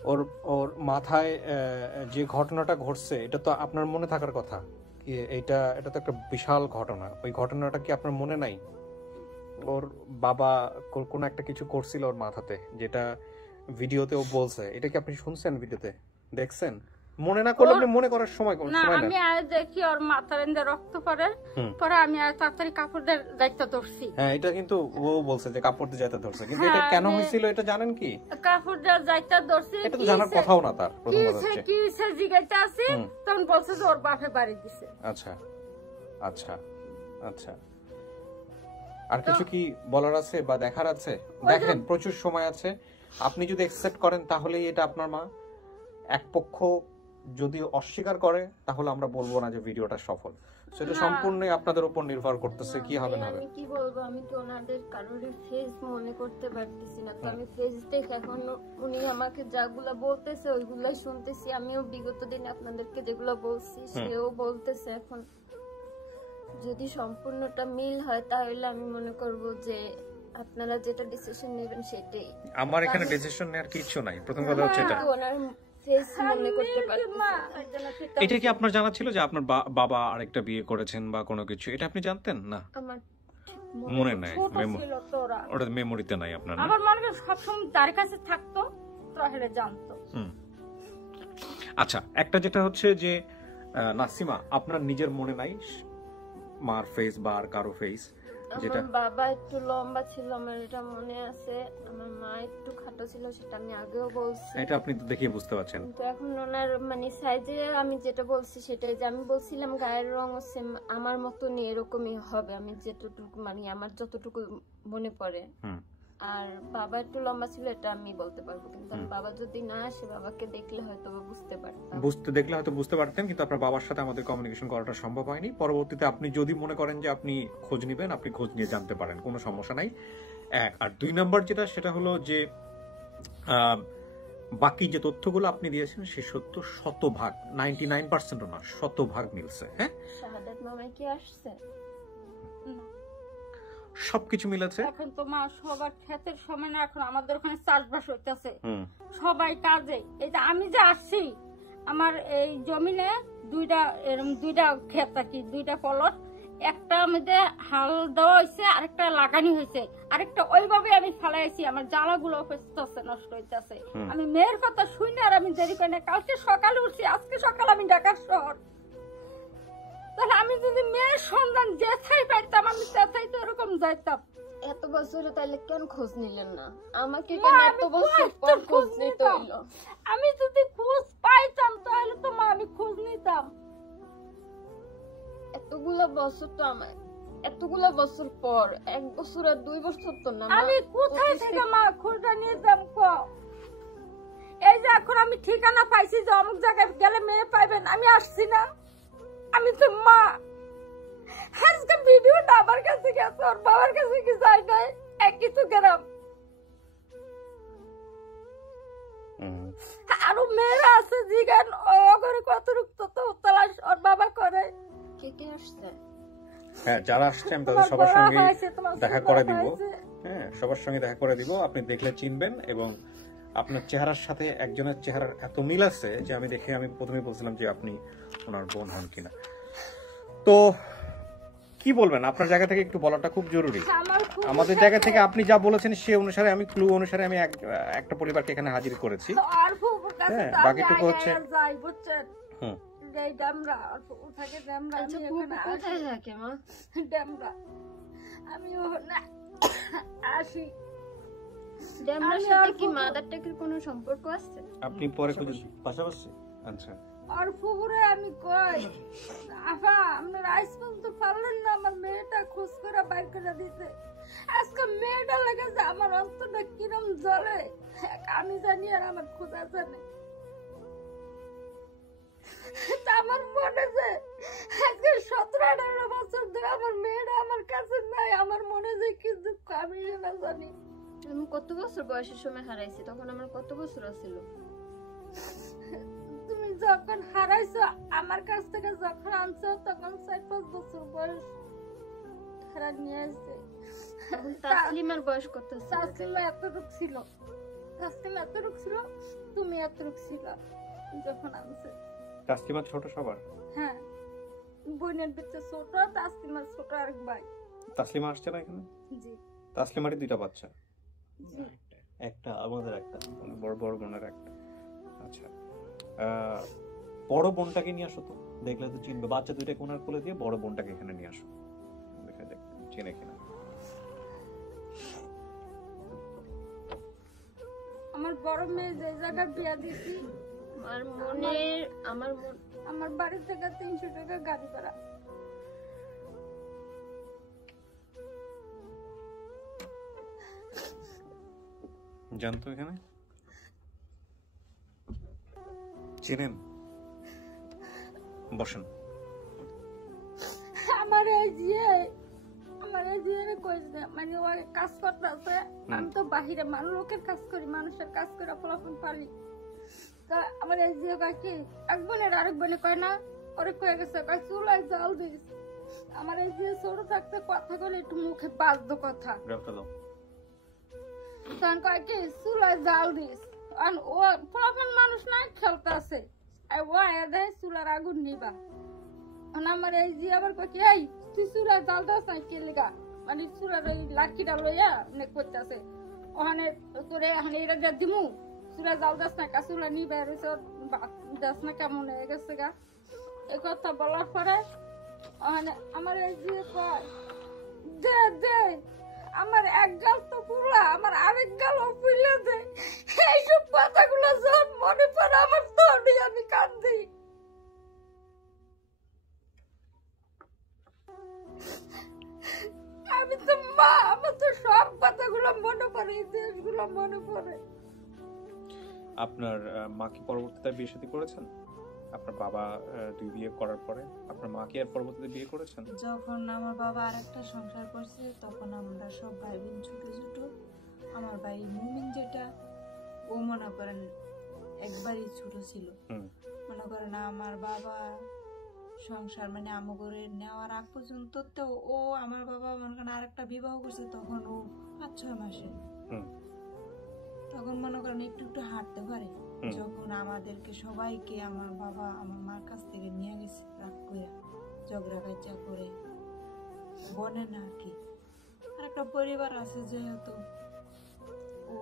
ওর ওর মাথায় যে ঘটনাটা ঘটছে এটা তো আপনার মনে থাকার কথা। এটা তো একটা বিশাল ঘটনা। ওই ঘটনাটা কি আপনার মনে নাই? ওর বাবা কোন একটা কিছু করছিল ওর মাথাতে, যেটা ভিডিওতে ও বলছে। এটা কি আপনি শুনছেন, ভিডিওতে দেখছেন? মনে না করলে আপনি মনে করার সময় না, আমি আয় দেখি ওর মাথার এন্ডে রক্ত পড়ে, পরে আমি আর তাড়াতাড়ি কাপড় দিয়ে দায়িত্ব ধরছি। হ্যাঁ, এটা কিন্তু ও বলছে যে কাপড় দিয়ে যাইতে ধরছে, কিন্তু এটা কেন হয়েছিল এটা জানেন কি? কাপড় দিয়ে দায়িত্ব ধরছি, এটা তো জানার কথাও না তার। প্রথম কথা হচ্ছে কি সে জিগাইতে আছে, তখন বলছে যে ওর বাপে বাড়ি দিছে। আচ্ছা আচ্ছা আচ্ছা, আর কিছু কি বলার আছে বা দেখার আছে? দেখেন, প্রচুর সময় আছে। আপনি যদি এক্সেপ্ট করেন তাহলেই এটা আপনার মা। এক পক্ষ যদি অস্বীকার করে তাহলে আমরা বলবো না যে ভিডিওটা সফল। সেটা সম্পূর্ণই আপনাদের উপর নির্ভর করতেছে কি হবে না হবে। আমি কি বলবো, আমি তো ওনাদের কারোর ফেস মনে করতে পারতেছি না। তো আমি ফেস দেখে এখন উনি আমাকে যাগুলা বলতেছে ওইগুলাই শুনতেছি। আমিও বিগত দিনে আপনাদেরকে যেগুলো বলছি সেও বলতেছে। এখন যদি সম্পূর্ণটা মিল হয় তাহলে আমি মনে করব যে আপনারা যেটা ডিসিশন নেবেন সেটাই। আমার এখানে ডিসিশন নেওয়ার কিছু নাই, প্রথম কথা হচ্ছে এটা। ওনার ফেস মনে করতে পারতেছি। এটা কি আপনার জানা ছিল যে আপনার বাবা আরেকটা বিয়ে করেছেন বা কোনো কিছু, এটা আপনি জানতেন না? আমার মনে নাই, ছোট ছিল তোরা, ওটা মেমোরিতে নাই আপনার না? আমার মনে হয় সবসময় তার কাছে থাকতো, তাহলে জানতো। আচ্ছা, একটা যেটা হচ্ছে যে নাসিমা, আপনার নিজের মনে নাই মার ফেস বা আর কারো ফেস? যেটা আমার বাবা একটু লম্বা ছিল, আমার এটা মনে আছে। আমার মা একটু খাটো ছিল, সেটা আমি আগেও বলছি। এটা আপনি তো দেখে বুঝতে পারছেন। তো এখন ওনার মানে সাইজে আমি যেটা বলছি সেটাই, যে আমি বলছিলাম গায়ের রং সেম আমার মতনই, এরকমই হবে, আমি যেটুকু মানে আমার যতটুকু মনে পড়ে। আর বাবা একটু লম্বা ছিল, এটা আমি বলতে পারবো, কিন্তু বাবা যদি না আসে, বাবাকে দেখলে হয়তো বুঝতে পারতাম। দেখলে হয়তো বুঝতে পারতেন, কিন্তু আপনার বাবার সাথে আমাদের কমিউনিকেশন করাটা সম্ভব হয়নি। পরবর্তীতে আপনি যদি মনে করেন যে আপনি খোঁজ নেবেন, আপনি খোঁজ নিয়ে জানতে পারেন, কোনো সমস্যা নাই। এক আর 2 নম্বর যেটা, সেটা হলো যে বাকি যে তথ্যগুলো আপনি দিয়েছেন সে সত্য শতভাগ, 99% না, শতভাগ মিলছে। হ্যাঁ, শাহাদাত মামা কি আসছে? সবকিছু মিলেছে। এখন তো মা সবার ক্ষেতের সময় না, এখন আমাদের ওখানে চাষবাস হইতেছে, সবাই কাজে। এই যে আমি যে আসছি, আমার এই জমিনে দুইটা ক্ষেত আর কি, 2টা প্লট, একটা মধ্যে হাল দেওয়া হয়েছে, আরেকটা লাগানি হয়েছে, আরেকটা ওইভাবে আমি ফেলাইছি। আমার জ্বালাগুলো নষ্ট হইতেছে। আমি মেয়ের কথা শুনি আর আমি দেরি করি না, কালকে সকালে উঠছি, আজকে সকালে আমি ঢাকার শহর। তাহলে আমি যদি মেয়ের সন্ধান যেথায় পাইতাম, আমি সেথায় তো এরকম যাইতাম। এত বছরে তাহলে কেন খোঁজ নিলেন না? আমাকে কেন এত বছর পর খোঁজ নিতে হলো? আমি যদি খোঁজ পাইতাম তাহলে তো মা আমি খোঁজ নিতাম। এতগুলা বছর তো আমার, এতগুলা বছর পর, 1 বছর আর 2 বছর তো না। আমি কোথায় থেকে মা খোঁজটা নিতাম? এই যে এখন আমি ঠিকানা পাইছি যে অমুক জায়গায় গেলে মেয়ে পাইবেন, আমি আসছি না। আমি তো মা আজকে ভিডিওটা আমার কাছে গেছে, ওর বাবার কাছে কি যায় নাই, একই তো গেলাম। আরো মেয়েরা আছে জিগান, ও করে কত রুক্ত তো তালাশ ওর বাবা করে। কে কে আসছে? হ্যাঁ, যারা আসছে আমি তাদের সবার সঙ্গে দেখা করে দিব। হ্যাঁ, সবার সঙ্গে দেখা করে দিব, আপনি দেখলে চিনবেন। এবং আপনার চেহারার সাথে একজনের চেহারার এত মিল আছে যে আমি দেখে, আমি প্রথমে বলছিলাম যে আপনি ওনার বোন হন কিনা। তো কি বলবেন, আপনার জায়গা থেকে একটু বলাটা খুব জরুরি। আমাদের জায়গা থেকে আপনি যা বলেছেন সে অনুসারে, আমি ক্লু অনুসারে আমি একটা পরিবারকে এখানে হাজির করেছি। হ্যাঁ, বাকিটুকু হচ্ছে আপনি পরে পাশাপাশি। আচ্ছা, আর ফুবুরে আমি কই আফা আপনার আইস পর্যন্ত পারলেন না আমার মেয়েটা খোঁজ করে বাইর করে দিতে। আজকে মেয়েটা লেগেছে আমার অন্তরটা কিরম জ্বলে আমি জানি, আর আমার খোঁজা জানে। আমার মনে যে আজকে 17-18 বছর ধরে আমার মেয়েটা আমার কাছে নাই, আমার মনে যে কি দুঃখ আমি না জানি। আমি কত বছর বয়সের সময় হারাইছি, তখন আমার কত বছর ছিল? তুমি যখন হারাইছো আমার কাছ থেকে, যখন আনছো তখন 4-5 বছর বয়স হারা নিয়ে আসছে। তাসলিমার বয়স কত? তাসলিমা এতটুক ছিল, তুমি এতটুক ছিল যখন আনছে। তাসলিমা ছোট সবার? হ্যাঁ, বোনের ভিতরে ছোট, তাসলিমার ছোট আরেক ভাই। তাসলিমা আসছে না এখানে? জি। তাসলিমারই 2টা বাচ্চা? জি। একটা আমাদের, একটা বড় বোনের একটা। আচ্ছা, বড় বোনটাকে নিয়ে আসো তো, দেখলে তো চিনবে। বাচ্চা 2টা কোনার কোলে দিয়ে বড় বোনটাকে এখানে নিয়ে আসো, দেখে দেখ চিনে কিনা। আমার বড় মেয়ে যে জায়গায় বিয়া দিছি, আমার বাড়ি থেকে 300 টাকা গাড়ি ভাড়া। জানতো এখানে চিনেন? বসেন। আমার এই যে মানে ও কাজ করতে আছে, আমি তো বাহিরে লোকের কাজ করি, মানুষের কাজ করে ফলাফল পালি। তা আমার এই যে কি এক বোনের আরেক বোনে কয় না, ওরে কয়ে গেছে চুলায় জল দিস। আমার এই যে ছোট থাকতে কথা বলে একটু মুখে বাধ্য কথা। তখন কয় কি চুলায় জাল দিস, আর ও প্রফেন মানুষ না খেলতেছে, ও আয়া দেয় চুলার আগুন নিবা। আমার এই যে আবার কয় কি এই তুই চুলায় জাল দাস না কে লেগা, মানে চুলার ওই লাঠিটা লইয়া অনেক করতেছে, ওখানে তোরে এখানে এটা দিয়ে দিমু চুলা জাল দাস না, চুলা নিবে রয়েছে দাস না, কেমন হয়ে গেছে গা। এই কথা বলার পরে ওখানে আমার এই যে কয় দে দে, আমার এক গাল তো পুরলা, আমার আরেক গাল পুরলে দে। এইসব কথাগুলো যখন মনে পড়ে আমার তো আমি কান্দি। আমি তো মা, আমার তো সব কথাগুলো মনে পড়ে, দেশগুলো মনে পড়ে। আপনার মা কি পরবর্তীতে বিয়ে শাদী করেছেন? আপনার বাবা 2 বিয়ে করার পরে আপনার মা কি আর পরবর্তীতে বিয়ে করেছেন? যখন আমার বাবা আরেকটা সংসার করছে তখন আমরা সব ভাই বোন ছোট ছোট। আমার ভাই মুমিন যেটা, ও মনে করেন একবারই ছোট ছিল। মনে করেন আমার বাবা সংসার মানে আমগরে নেওয়ার আগ পর্যন্ত তো ও আমার বাবা মনে করেন আরেকটা বিবাহ করছে, তখন ও 5-6 মাসে। তখন মনে করেন একটু একটু হাঁটতে পারে। যখন আমাদেরকে সবাইকে আমার বাবা আমার মার কাছ থেকে নিয়ে গেছে রাগ করে, ঝগড়া কাজা করে, বনে না আর কি। আর একটা পরিবার আছে যেহেতু ও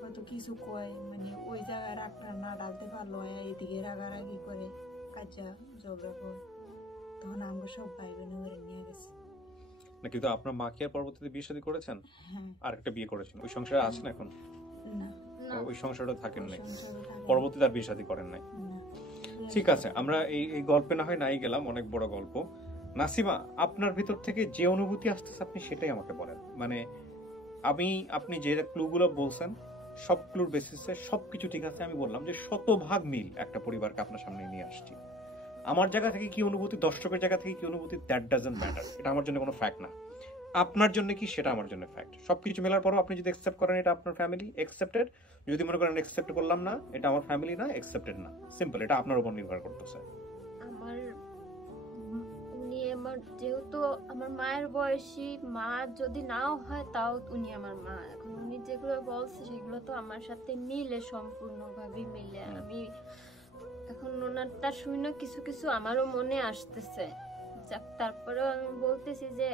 হয়তো কিছু কয়, মানে ওই জায়গায় রাগটা না ডালতে পারলো, এদিকে রাগারাগি করে কাজা ঝগড়া করে, তখন আমরা সব ভাই বোনে করে নিয়ে গেছি। না কিন্তু আপনার মা কি আর পরবর্তীতে বিয়ে শাদী করেছেন? হ্যাঁ। আরেকটা বিয়ে করেছেন, ওই সংসারে আছেন এখন? না, ওই সংসারটা থাকেন নাই, সংসারে থাকি পরবর্তীতে আর বিয়ে শাদী করেন নাই। না। ঠিক আছে, আমরা এই গল্পে না হয় নাই গেলাম, অনেক বড় গল্প। নাসিমা, আপনার ভিতর থেকে যে অনুভূতি আসতেছে আপনি সেটাই আমাকে বলেন। মানে আপনি যে ক্লুগুলো বলছেন সব ক্লুর বেসিসে সবকিছু ঠিক আছে। আমি বললাম যে 100% মিল একটা পরিবারকে আপনার সামনে নিয়ে আসছি। আমার জায়গা থেকে কি অনুভূতি, দর্শকের জায়গা থেকে কি অনুভূতি, দ্যাট ডাজন্ট ম্যাটার। এটা আমার জন্য কোনো ফ্যাক্ট না। আপনার জন্য কি সেটা আমার জন্য ফ্যাক্ট। সবকিছু মেলার পরও আপনি যদি অ্যাকসেপ্ট করেন এটা আপনার ফ্যামিলি, অ্যাকসেপ্টেড। যদি মনে করেন অ্যাকসেপ্ট করলাম না, এটা আমার ফ্যামিলি না, অ্যাকসেপ্টেড না। সিম্পল, এটা আপনার উপর নির্ভর করতেছে। আমার উনি আমার যেহেতু আমার মায়ের বয়সী, মা যদি নাও হয় তাও উনি আমার মা। এখন উনি যেগুলো বলছে সেগুলো তো আমার সাথে মিলে, সম্পূর্ণভাবে মিলে। আমি এখন ওনারটা শুনে কিছু কিছু আমারও মনে আসতেছে। যাক, তারপরেও আমি বলতেছি যে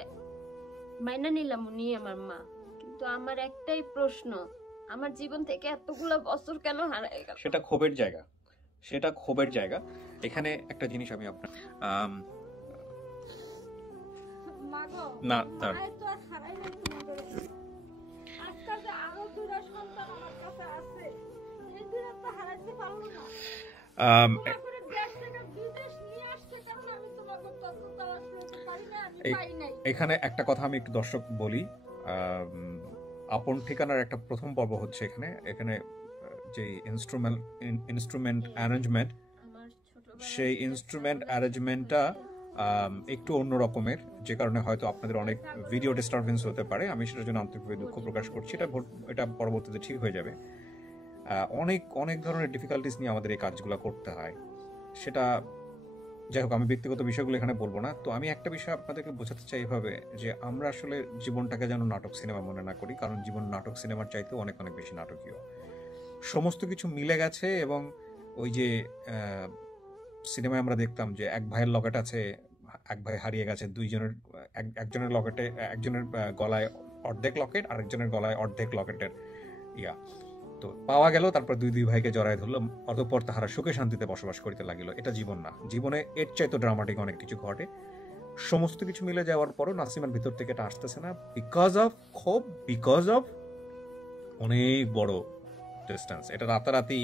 মাইনা নিলাম উনি আমার মা, কিন্তু আমার একটাই প্রশ্ন, আমার জীবন থেকে এতগুলো বছর কেন হারায় গেল? সেটা ক্ষোভের জায়গা, সেটা ক্ষোভের জায়গা। এখানে একটা জিনিস আমি আপনার না তার তো আর হারাই নাই তোমাদের। আজকাল যে আরো 2টা সন্তান আমার কাছে আছে, এই 2টা তো হারাইতে পারলো না। করে দেশ থেকে বিদেশ নিয়ে আসতে কারণ আমি তোমাকে তত তালাশ করতে পারি না, আমি পাই নাই। এখানে একটা কথা আমি একটু দর্শক বলি। আপন ঠিকানার একটা প্রথম পর্ব হচ্ছে এখানে যে ইনস্ট্রুমেন্ট অ্যারেঞ্জমেন্ট, সেই ইনস্ট্রুমেন্ট অ্যারেঞ্জমেন্টটা একটু অন্য রকমের, যে কারণে হয়তো আপনাদের অনেক ভিডিও ডিস্টারবেন্স হতে পারে। আমি সেটার জন্য আন্তরিকভাবে দুঃখ প্রকাশ করছি। এটা পরবর্তীতে ঠিক হয়ে যাবে। অনেক ধরনের ডিফিকাল্টিস নিয়ে আমাদের এই কাজগুলো করতে হয়। সেটা যাই হোক, আমি ব্যক্তিগত বিষয়গুলো এখানে বলবো না। তো আমি একটা বিষয় আপনাদেরকে বোঝাতে চাই এভাবে, যে আমরা আসলে জীবনটাকে যেন নাটক সিনেমা মনে না করি, কারণ জীবন নাটক সিনেমার চাইতেও অনেক অনেক বেশি নাটকীয়। সমস্ত কিছু মিলে গেছে। এবং ওই যে সিনেমায় আমরা দেখতাম যে এক ভাইয়ের লকেট আছে, এক ভাই হারিয়ে গেছে, একজনের লকেটে, একজনের গলায় অর্ধেক লকেট, আরেকজনের গলায় অর্ধেক লকেটের তো পাওয়া গেল। তারপর দুই ভাইকে জড়ায় ধরলো, অতঃপর তাহারা সুখে শান্তিতে বসবাস করিতে লাগিল। এটা জীবন না, জীবনে এর চাইতে ড্রামাটিক অনেক কিছু ঘটে। সমস্ত কিছু মিলে যাওয়ার পরও নাসিমার ভিতর থেকে এটা আসতেছে না, বিকজ অফ ক্ষোভ, বিকজ অফ অনেক বড় ডিস্টেন্স। এটা রাতারাতি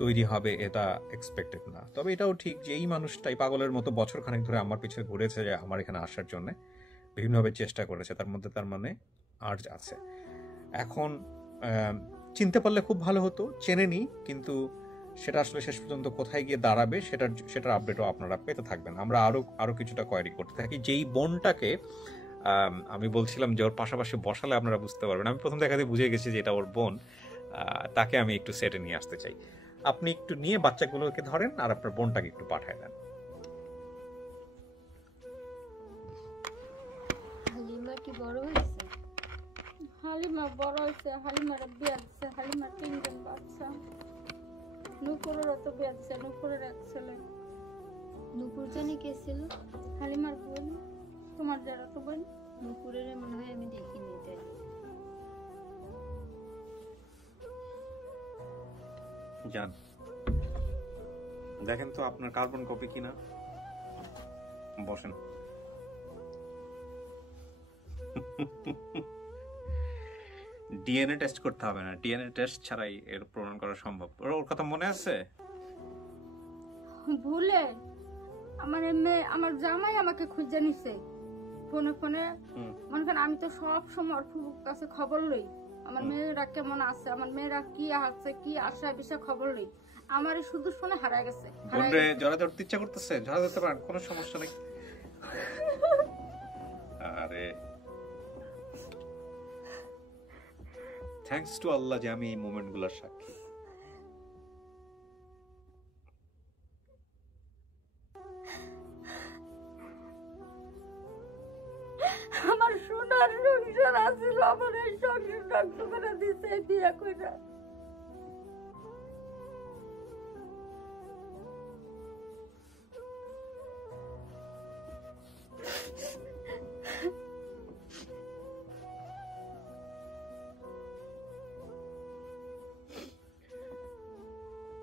তৈরি হবে এটা এক্সপেক্টেড না। তবে এটাও ঠিক যে এই মানুষটাই পাগলের মতো বছর খানেক ধরে আমার পিছনে ঘুরেছে, যে আমার এখানে আসার জন্য বিভিন্নভাবে চেষ্টা করেছে। তার মধ্যে তার মানে আর্জ আছে। এখন চিনতে পারলে খুব ভালো হতো, চেনেনি, কিন্তু সেটা আসলে শেষ পর্যন্ত কোথায় গিয়ে দাঁড়াবে সেটার আপডেটও আপনারা পেতে থাকবেন। আমরা আরো কিছুটা কোয়ারি করতে থাকি। যেই বোনটাকে আমি বলছিলাম যে ওর পাশাপাশি বসালে আপনারা বুঝতে পারবেন, আমি প্রথম দেখাতে বুঝে গেছি যে এটা ওর বোন। তাকে আমি একটু সেটে নিয়ে আসতে চাই। আপনি একটু নিয়ে বাচ্চাগুলোকে ধরেন আর আপনার বোনটাকে একটু পাঠায় দেন। হালিমা কি বড় হয়েছে? হালিমা বড় হয়েছে, হালিমার বিয়া দিচ্ছে, হালিমার 3 জন বাচ্চা। নুপুরেরও তো বিয়া দিচ্ছে, নুপুরের এক ছেলে। নুপুর জানি কে ছিল? হালিমার বোন, তোমার যারা তো বোন। নুপুরের মনে হয় আমি দেখিনি তাই। যান দেখেন তো আপনার কার্বন কপি কিনা। বসেন। ডিএনএ টেস্ট করতে হবে না, ডিএনএ টেস্ট ছাড়াই এর প্রমাণ করা সম্ভব। ওর কথা মনে আছে? ভুলে আমার মেয়ে, আমার জামাই আমাকে খুঁজে নিছে ফোনে ফোনে। মনে করেন আমি তো সব সময় ওর ফুফুর কাছে খবর লই, আমার মেয়েরা কেমন আছে, আমার মেয়েরা কি আছে কি আশা বিষয় খবর লই। আমার শুধু শুনে হারায় গেছে। বোনরে জড়া ধরতে ইচ্ছা করতেছে, জড়া ধরতে পারেন, কোনো সমস্যা নেই। আরে থ্যাঙ্কস টু আল্লাহ যে আমি এই মোমেন্ট গুলার সাক্ষী। আমার সোনার সংসার আছিল, আমার এই সংসার নষ্ট করে দিছে বিয়ে কইরা।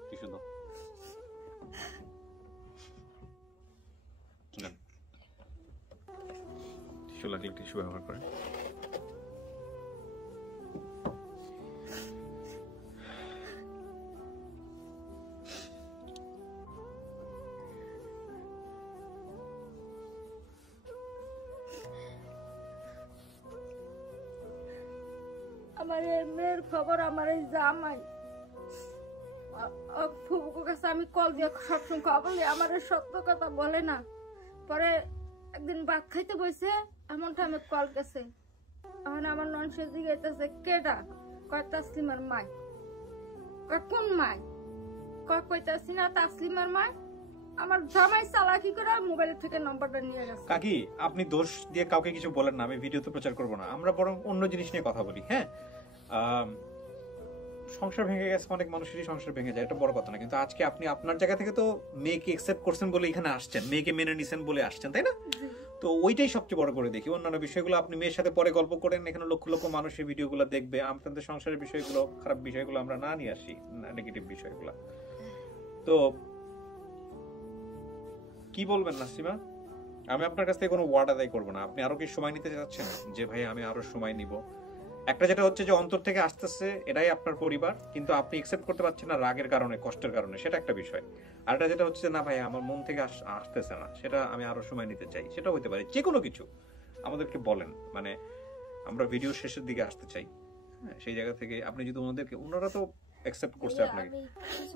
টিস্যু দাও। টিস্যু লাগলে টিস্যু ব্যবহার করেন। আমার এই মেয়ের খবর আমার এই জামাই ফুবুর কাছে আমি কল দিয়ে সবসময় খবর নিই, আমার সত্য কথা বলে না। পরে একদিন ভাত খাইতে বসে এমনটা আমি কল গেছে, এখন আমার ননসে জিজ্ঞাসা কেডা, কয় তাসলিমার মাই। কয় কোন মাই? কয় কইতাছি না তাসলিমার মাই। আমার জামাই চালাকি করে মোবাইল থেকে নাম্বারটা নিয়ে গেছে। কাকি আপনি দোষ দিয়ে কাউকে কিছু বলেন না, আমি ভিডিওতে প্রচার করব না, আমরা বরং অন্য জিনিস নিয়ে কথা বলি। হ্যাঁ, সংসার ভেঙে গেছে, অনেক মানুষেরই সংসার ভেঙে যায়, এটা বড় কথা না। কিন্তু আজকে আপনি আপনার জায়গা থেকে তো মেয়েকে একসেপ্ট করছেন বলে এখানে আসছেন, মেয়েকে মেনে নিছেন বলে আসছেন, তাই না? তো ওইটাই সবচেয়ে বড় করে দেখি। অন্যান্য বিষয়গুলো আপনি মেয়ের সাথে পরে গল্প করেন, এখানে লক্ষ লক্ষ মানুষের ভিডিওগুলো দেখবে। আপনাদের সংসারের বিষয়গুলো, খারাপ বিষয়গুলো আমরা না নিয়ে আসি, নেগেটিভ বিষয়গুলো। তো কি বলবেন নাসিমা? আমি আপনার কাছ থেকে কোনো ওয়ার্ড আদায় করবো না। আপনি আরো কি সময় নিতে চাচ্ছেন? যে ভাই আমি আরো সময় নিব। একটা যেটা হচ্ছে যে অন্তর থেকে আসতেছে, এটাই আপনার পরিবার, কিন্তু আপনি একসেপ্ট করতে পারছেন না রাগের কারণে, কষ্টের কারণে, সেটা একটা বিষয়। আর এটা যেটা হচ্ছে না ভাই আমার মন থেকে আসতেছে না, সেটা আমি আরো সময় নিতে চাই, সেটা হতে পারে। যে কোনো কিছু আমাদেরকে বলেন, মানে আমরা ভিডিও শেষের দিকে আসতে চাই। হ্যাঁ, সেই জায়গা থেকে আপনি যদি ওনাদেরকে, ওনারা তো অ্যাকসেপ্ট করছে আপনাকে,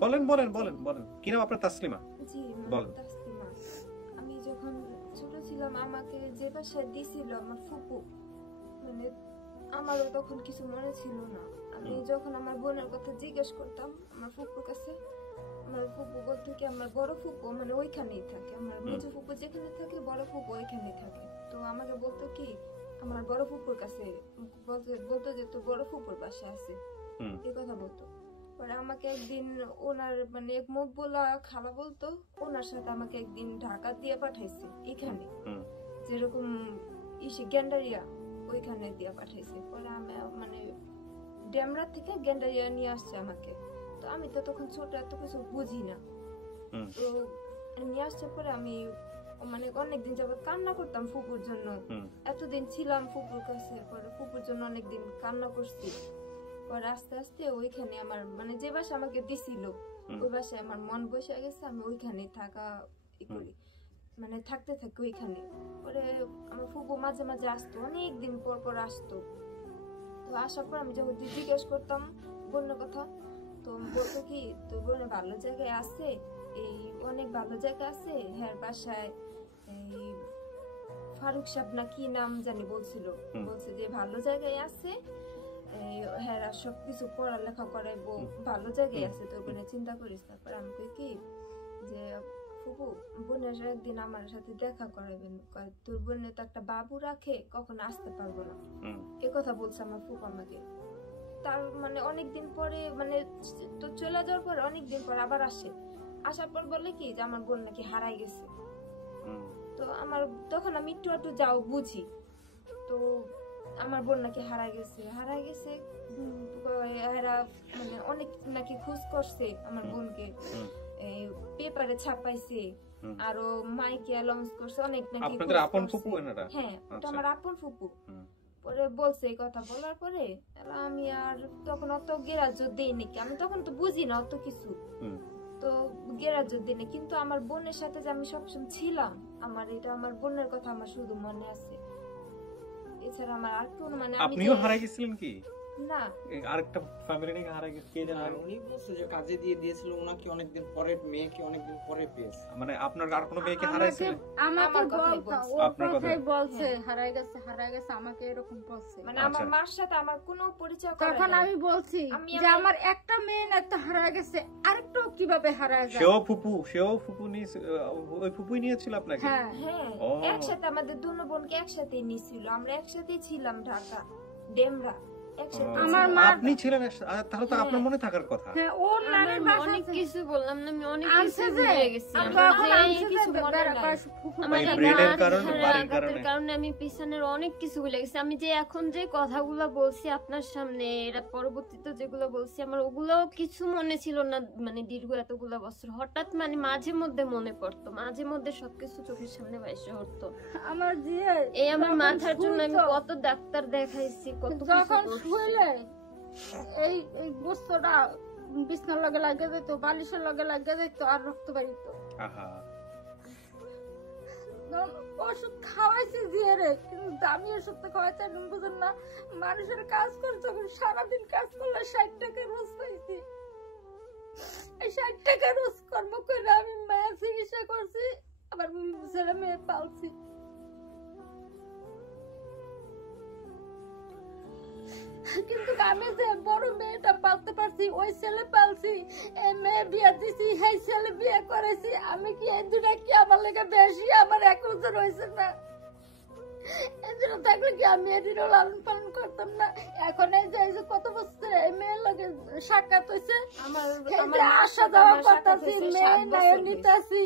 বলেন বলেন বলেন বলেন। কি নাম আপনার? তাসলিমা? জি বলেন। তাসলিমা। আমি যখন ছোট ছিলাম আমাকে যে বাসায় দিছিল আমার ফুপু, মানে আমারও তখন কিছু মনে ছিল না। আমি যখন আমার বোনের কথা জিজ্ঞেস করতাম আমার ফুপুর কাছে, আমার ফুপু বলতো কি আমার বড় ফুপু মানে ওইখানেই থাকে, আমার মেজো ফুপু যেখানে থাকে বড় ফুপু ওইখানেই থাকে। তো আমাকে বলতো কি আমার বড় ফুপুর কাছে, বলতো যে তোর বড় ফুপুর বাসায় আছে, এই কথা বলতো। পরে আমাকে একদিন ওনার মানে এক মুখ বলা খালা বলতো, ওনার সাথে আমাকে একদিন ঢাকা দিয়ে পাঠাইছে এখানে, যেরকম গ্যান্ডারিয়া ওইখানে দিয়ে পাঠাইছে। পরে আমি মানে ড্যামরা থেকে গ্যান্ডারিয়া নিয়ে আসছে আমাকে। তো আমি তো তখন ছোট, এত কিছু বুঝি না। তো নিয়ে আসছে পরে আমি মানে অনেকদিন যাবত কান্না করতাম ফুপুর জন্য। এতদিন ছিলাম ফুপুর কাছে, পরে ফুপুর জন্য অনেকদিন কান্না করছি। পরে আস্তে আস্তে ওইখানে আমার মানে যে বাসা আমাকে দিছিল ওই বাসায় আমার মন বসে গেছে, আমি ওইখানে থাকা করি, মানে থাকতে থাকি ওইখানে। পরে আমার ফুপু মাঝে মাঝে আসতো, অনেকদিন পর পর আসতো। তো আসার পর আমি যখন জিজ্ঞেস করতাম বোনের কথা, তো বলতো কি তোর বোনের ভালো জায়গায় আছে, এই অনেক ভালো জায়গা আছে, হ্যাঁ বাসায় এই ফারুক সাহেব না কি নাম জানি বলছিল, বলছে যে ভালো জায়গায় আছে, হ্যাঁ সবকিছু পড়ালেখা করাইবো, ভালো জায়গায় আছে, তোর বোনের চিন্তা করিস। তারপর আমি কই কি যে ফুপু বোনের একদিন আমার সাথে দেখা করাবেন, কয় তোর বোনে তো একটা বাবু রাখে, কখনো আসতে পারবো না, এ কথা বলছে আমার ফুপু আমাকে। তার মানে অনেকদিন পরে মানে তো চলে যাওয়ার পর অনেকদিন পর আবার আসে, আসার পর বলে কি যে আমার বোন নাকি হারাই গেছে। তো আমার তখন আমি একটু যাও বুঝি, তো আমার বোন নাকি হারাই গেছে এরা মানে অনেক নাকি খোঁজ করছে আমার বোনকে, পেপারে ছাপাইছে, আরো মাইকে লঞ্চ করছে, অনেক নাকি আপনাদের আপন ফুপু এনারা? হ্যাঁ, ওটা আমার আপন ফুপু। পরে বলছে এই কথা বলার পরে আমি আর তখন অত গ্রাহ্য দেইনি, আমি তখন তো বুঝি না অত কিছু, তো গ্রাহ্য দিইনি। কিন্তু আমার বোনের সাথে যে আমি সবসময় ছিলাম, আমার এটা আমার বোনের কথা আমার শুধু মনে আছে, এছাড়া আমার আর কোনো মানে আপনিও হারাই গেছিলেন কি? না, আরেকটা ফ্যামিলি নাকি হারাই গেছে, কে জানে? উনি বলছে যে কাজে দিয়ে দিয়েছিল ওনাকে অনেকদিন পরে, মেয়েকে অনেকদিন পরে পেয়েছে। মানে আপনার আর কোনো মেয়েকে হারাইছিলেন? আমাকে আপনার কথাই বলছে হারাই গেছে আমাকে এরকম বলছে। মানে আমার মার সাথে আমার কোনো পরিচয় করে তখন আমি বলছি যে আমার একটা মেয়ে না তো হারাই গেছে, আরেকটাও কিভাবে হারায় যায়। সেও ফুপু নিয়ে, ওই ফুপুই নিয়েছিল আপনাকে? হ্যাঁ, একসাথে আমাদের দুনো বোনকে একসাথে নিয়েছিল, আমরা একসাথেই ছিলাম ঢাকা ডেমরা একসাথে। আমার মা আপনি ছিলেন, তাহলে তো আপনার মনে থাকার কথা। হ্যাঁ, ওর নানির বাসা অনেক কিছু বললাম না, আমি অনেক কিছু আনছে যে, ভুলে গেছি। কারণে আমি পিছনের অনেক কিছু ভুলে গেছি। আমি যে এখন যে কথাগুলো বলছি আপনার সামনে, এরা পরবর্তীতে যেগুলো বলছি আমার ওগুলো কিছু মনে ছিল না, মানে দীর্ঘ এতগুলো বছর হঠাৎ মানে মাঝে মধ্যে মনে পড়তো, মাঝে মধ্যে সবকিছু চোখের সামনে ভাসে উঠতো। আমার যে এই আমার মাথার জন্য আমি কত ডাক্তার দেখাইছি, কত যখন শুইলে এই গোস্তটা বিছনার লগে লাগে যেত, বালিশের লগে লাগে যেত, আর রক্ত বাড়িত। ওষুধ খাওয়াইছি দিয়ে রে, কিন্তু দামি ওষুধ তো খাওয়াইতে বুঝেন না। মানুষের কাজ করে যখন সারাদিন কাজ করলে 60 টাকা রোজ পাইছি, এই 60 টাকা রোজ কর্ম করে আমি মায়ের চিকিৎসা করছি, আবার ছেলে মেয়ে পালছি। কিন্তু আমি যে বড় মেয়েটা পালতে পারছি, ওই ছেলে পালছি, এই মেয়ে বিয়ে দিছি, এই ছেলে বিয়ে করেছি, আমি কি এই দুটা কি আমার লেগে বেশি? আমার 1 বছর হয়েছে না, এই জন্য থাকলে কি আমি এটিরও লালন পালন করতাম না? এখন এই যে কত বছর এই মেয়ের লগে সাক্ষাৎ হয়েছে, আমার আসা যাওয়া করতেছি, মেয়ে নায়ন নিতেছি,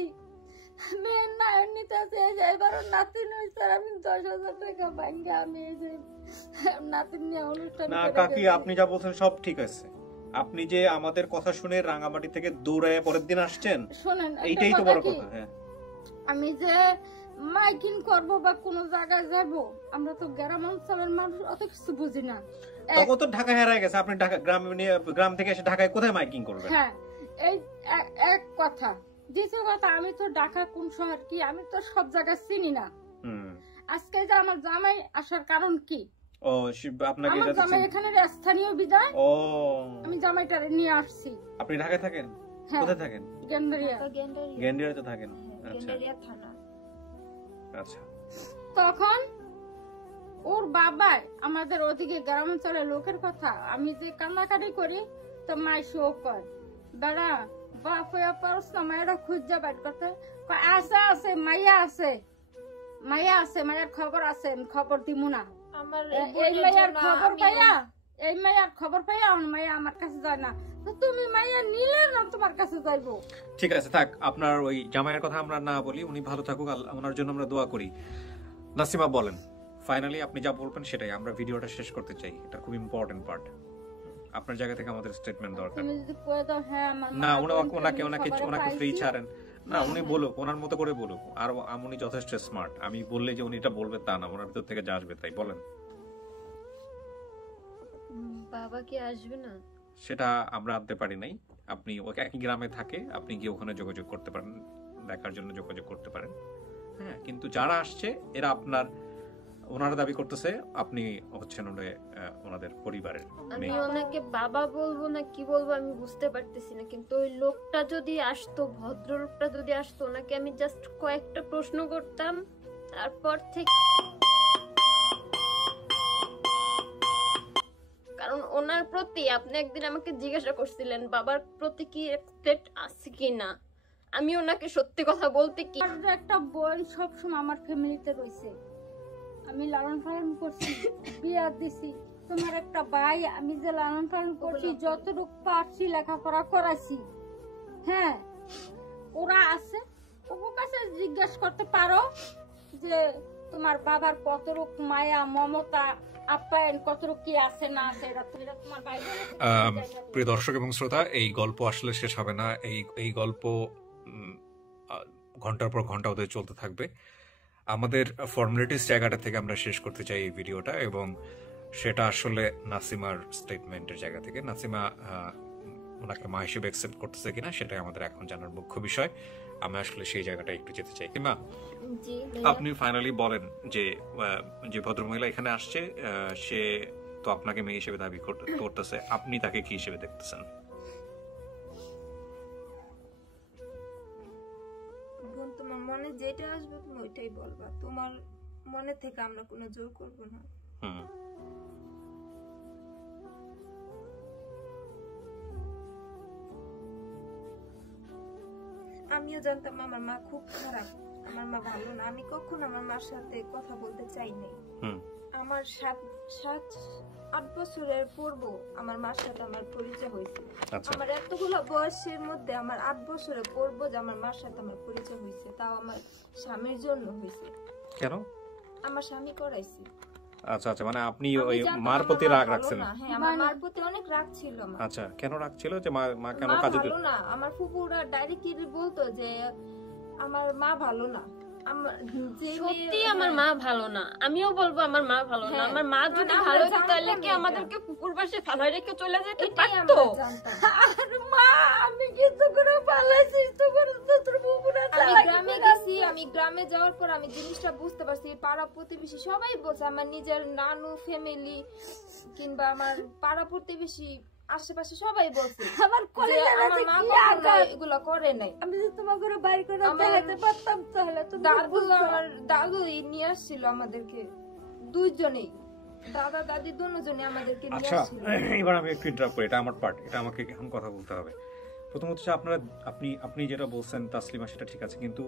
মেয়ের নায়ন নিতেছি। এবারও নাতিন হয়েছে, আমি 10,000 টাকা ভাঙ্গে আমি এই যে নাতিন নিয়ে অনুষ্ঠান। না কাকি, আপনি যা বলছেন সব ঠিক আছে। আপনি যে আমাদের কথা শুনে রাঙামাটি থেকে দৌড়ায় পরের দিন আসছেন, শুনেন, এইটাই তো বড় কথা। হ্যাঁ, আমি যে মাইকিং করব বা কোন জায়গায় যাব, আমরা তো গ্রাম অঞ্চলের মানুষ, অত কিছু বুঝি না। তখন তো ঢাকা হারায় গেছে, আপনি ঢাকা গ্রাম থেকে এসে ঢাকায় কোথায় মাইকিং করবেন? হ্যাঁ, এই এক কথা। দ্বিতীয় কথা, আমি তো ঢাকা কোন শহর কি আমি তো সব জায়গা চিনি না। আজকে যে আমার জামাই আসার কারণ কি? ও, আপনাকে আমার জামাই এখানে স্থানীয় বিধায়, ও আমি জামাইটারে নিয়ে আসছি। আপনি ঢাকায় থাকেন? কোথায় থাকেন? গেন্ডারিয়াতে থাকেন? আচ্ছা। তখন ওর বাবাই আমাদের ওদিকে গ্রাম অঞ্চলের লোকের কথা আমি যে কান্নাকাটি করি, তো মাই শো কয়, বেড়া বাপ হইয়া পারস না মায়েরা খুঁজা বাইর করতে? আছে মাইয়া আছে, মায়ের খবর আছে, খবর দিমু না। এই মায়ের খবর পাইয়া আমার মাইয়া আমার কাছে যায় না, তো তুমি মাইয়া নিলে না তোমার কাছে যাইবো। ঠিক আছে, থাক, আপনার ওই জামাইয়ের কথা আমরা না বলি, উনি ভালো থাকুক, ওনার জন্য আমরা দোয়া করি। নাসিমা বলেন, ফাইনালি আপনি যা বলবেন সেটাই, আমরা ভিডিওটা শেষ করতে চাই, এটা খুব ইম্পর্টেন্ট পার্ট। আপনার জায়গা থেকে আমাদের স্টেটমেন্ট দরকার। তুমি যদি কয়ে দাও হ্যাঁ আমার না, ওনাকে ফ্রি ছাড়েন না, উনি বলুক, ওনার মতো করে বলুক। আর উনি যথেষ্ট স্মার্ট, আমি বললে যে উনি এটা বলবে তা না, ওনার ভিতর থেকে যা আসবে তাই। বলেন। বাবা কি আসবে না সেটা আমরা আনতে পারি নাই। আপনি ওকে একই গ্রামে থাকে, আপনি গিয়ে ওখানে যোগাযোগ করতে পারেন, দেখার জন্য যোগাযোগ করতে পারেন। হ্যাঁ, কিন্তু যারা আসছে এরা ওনারা দাবি করতেছে আপনি হচ্ছেন ওনাদের পরিবারের। আমি ওনাকে বাবা বলবো না কি বলবো আমি বুঝতে পারতেছি না, কিন্তু ওই লোকটা যদি আসতো, ভদ্রলোকটা যদি আসতো, ওনাকে আমি জাস্ট কয়েকটা প্রশ্ন করতাম, তারপর থেকে, কারণ ওনার প্রতি আপনি একদিন আমাকে জিজ্ঞাসা করছিলেন বাবার প্রতি কি রেসপেক্ট আছে কিনা, আমি ওনাকে সত্যি কথা বলতে কি আর একটা বোন সবসময় আমার ফ্যামিলিতে রয়েছে, আমি লালন পালন করছি, বিয়া দিছি। তোমার একটা ভাই আমি যে লালন পালন করছি, যতটুকু পারছি লেখাপড়া করাইছি। হ্যাঁ, ওরা আছে, ওর কাছে জিজ্ঞেস করতে পারো যে তোমার বাবার কতটুক মায়া মমতা আপ্যায়ন কতটুক কি আছে না আছে, এটা তোমার ভাই। প্রিয় দর্শক এবং শ্রোতা, এই গল্প আসলে শেষ হবে না। এই গল্প ঘন্টার পর ঘন্টা ওদের চলতে থাকবে। আমাদের ফর্মালিটিস জায়গাটা থেকে আমরা শেষ করতে চাই এই ভিডিওটা, এবং সেটা আসলে নাসিমার স্টেটমেন্টের জায়গা থেকে। নাসিমা ওনাকে মা হিসেবে অ্যাকসেপ্ট করতেছে কিনা সেটাই আমাদের এখন জানার মুখ্য বিষয়। আমি আসলে সেই জায়গাটা একটু যেতে চাই। কিংবা আপনি ফাইনালি বলেন যে যে ভদ্রমহিলা এখানে আসছে সে তো আপনাকে মেয়ে হিসেবে দাবি করতেছে, আপনি তাকে কি হিসেবে দেখতেছেন? তোমার মনে যেটা আসবে তুমি ওইটাই বলবা, তোমার মনে থেকে আমরা কোনো জোর করব না। আমিও জানতাম আমার মা খুব খারাপ, আমার মা ভালো না। আমি কখনো আমার মার সাথে কথা বলতে চাই নাই। আমার 7-8 বছরের পূর্ব আমার মার সাথে আমার পরিচয় হয়েছে। আমার এতগুলো বয়সের মধ্যে আমার 8 বছরের পূর্ব যে আমার মার সাথে আমার পরিচয় হয়েছে, তাও আমার স্বামীর জন্য হয়েছে। কেন? আমার স্বামী করাইছে। আচ্ছা আচ্ছা, মানে আপনি ওই মার প্রতি রাগ রাখছেন? হ্যাঁ, আমার মার প্রতি অনেক রাগ ছিল আমার। আচ্ছা, কেন রাগ ছিল? যে মা কেন কাজে দিত না? আমার ফুপুরা ডাইরেক্টলি বলতো যে আমার মা ভালো না। সত্যি আমার মা ভালো না, আমিও বলবো আমার মা ভালো না। আমার মা যদি ভালো হতো তাহলে কি আমাদেরকে কুকুর বাসে ফালাই রেখে চলে যেতে পারতো? আর মা আমি কিছু করে পালাইছি, তো করে তোর ফুপুরা আমি গ্রামে গেছি। আমি গ্রামে যাওয়ার পর আমি জিনিসটা বুঝতে পারছি, পাড়া প্রতিবেশী সবাই বলছে, আমার নিজের নানু ফ্যামিলি কিংবা আমার পাড়া প্রতিবেশী আশেপাশে সবাই বলছে আমার এগুলো করে নাই। আমি যদি তোমার ঘরে বাইর করে দেখাতে পারতাম তাহলে তো আমার দাদু নিয়ে আসছিল আমাদেরকে, দুইজনেই, দাদা দাদি দুজনে আমাদেরকে নিয়ে আচ্ছা, আসছিল। এবার আমি একটু ইন্টারাপ্ট করি, এটা আমার পার্ট, এটা আমাকে এখন কথা বলতে হবে। প্রথমত হচ্ছে আপনি যেটা বলছেন তাসলিমা সেটা ঠিক আছে, কিন্তু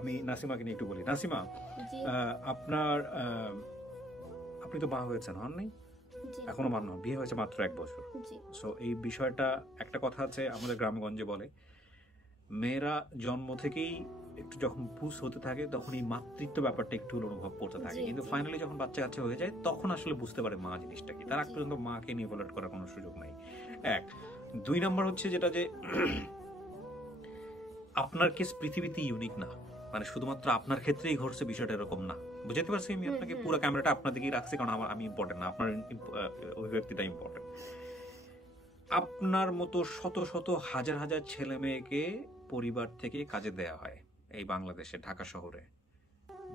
আমি নাসিমাকে নিয়ে একটু বলি। নাসিমা, আপনি তো মা হয়েছেন, হন নাই? এখনো মান নয়, বিয়ে হয়েছে মাত্র 1 বছর। সো এই বিষয়টা, একটা কথা আছে আমাদের গ্রামগঞ্জে বলে, মেয়েরা জন্ম থেকেই একটু যখন পুষ হতে থাকে তখন এই মাতৃত্ব ব্যাপারটা একটু অনুভব করতে থাকে, কিন্তু ফাইনালি যখন বাচ্চা কাচ্চা হয়ে যায় তখন আসলে বুঝতে পারে মা জিনিসটা কি। তার আগ পর্যন্ত মাকে নিয়ে ইভালুয়েট করার কোনো সুযোগ নাই। 1 2 নাম্বার হচ্ছে যেটা যে আপনার কেস পৃথিবীতে ইউনিক না, মানে শুধুমাত্র আপনার ক্ষেত্রেই ঘটছে বিষয়টা এরকম না। বুঝতে পারছি আমি আপনাকে, পুরো ক্যামেরাটা আপনার দিকেই রাখছি কারণ আমি ইম্পর্টেন্ট না, আপনার অভিব্যক্তিটা ইম্পর্টেন্ট। আপনার মতো শত শত হাজার হাজার ছেলে মেয়েকে পরিবার থেকে কাজে দেয়া হয় এই বাংলাদেশে, ঢাকা শহরে,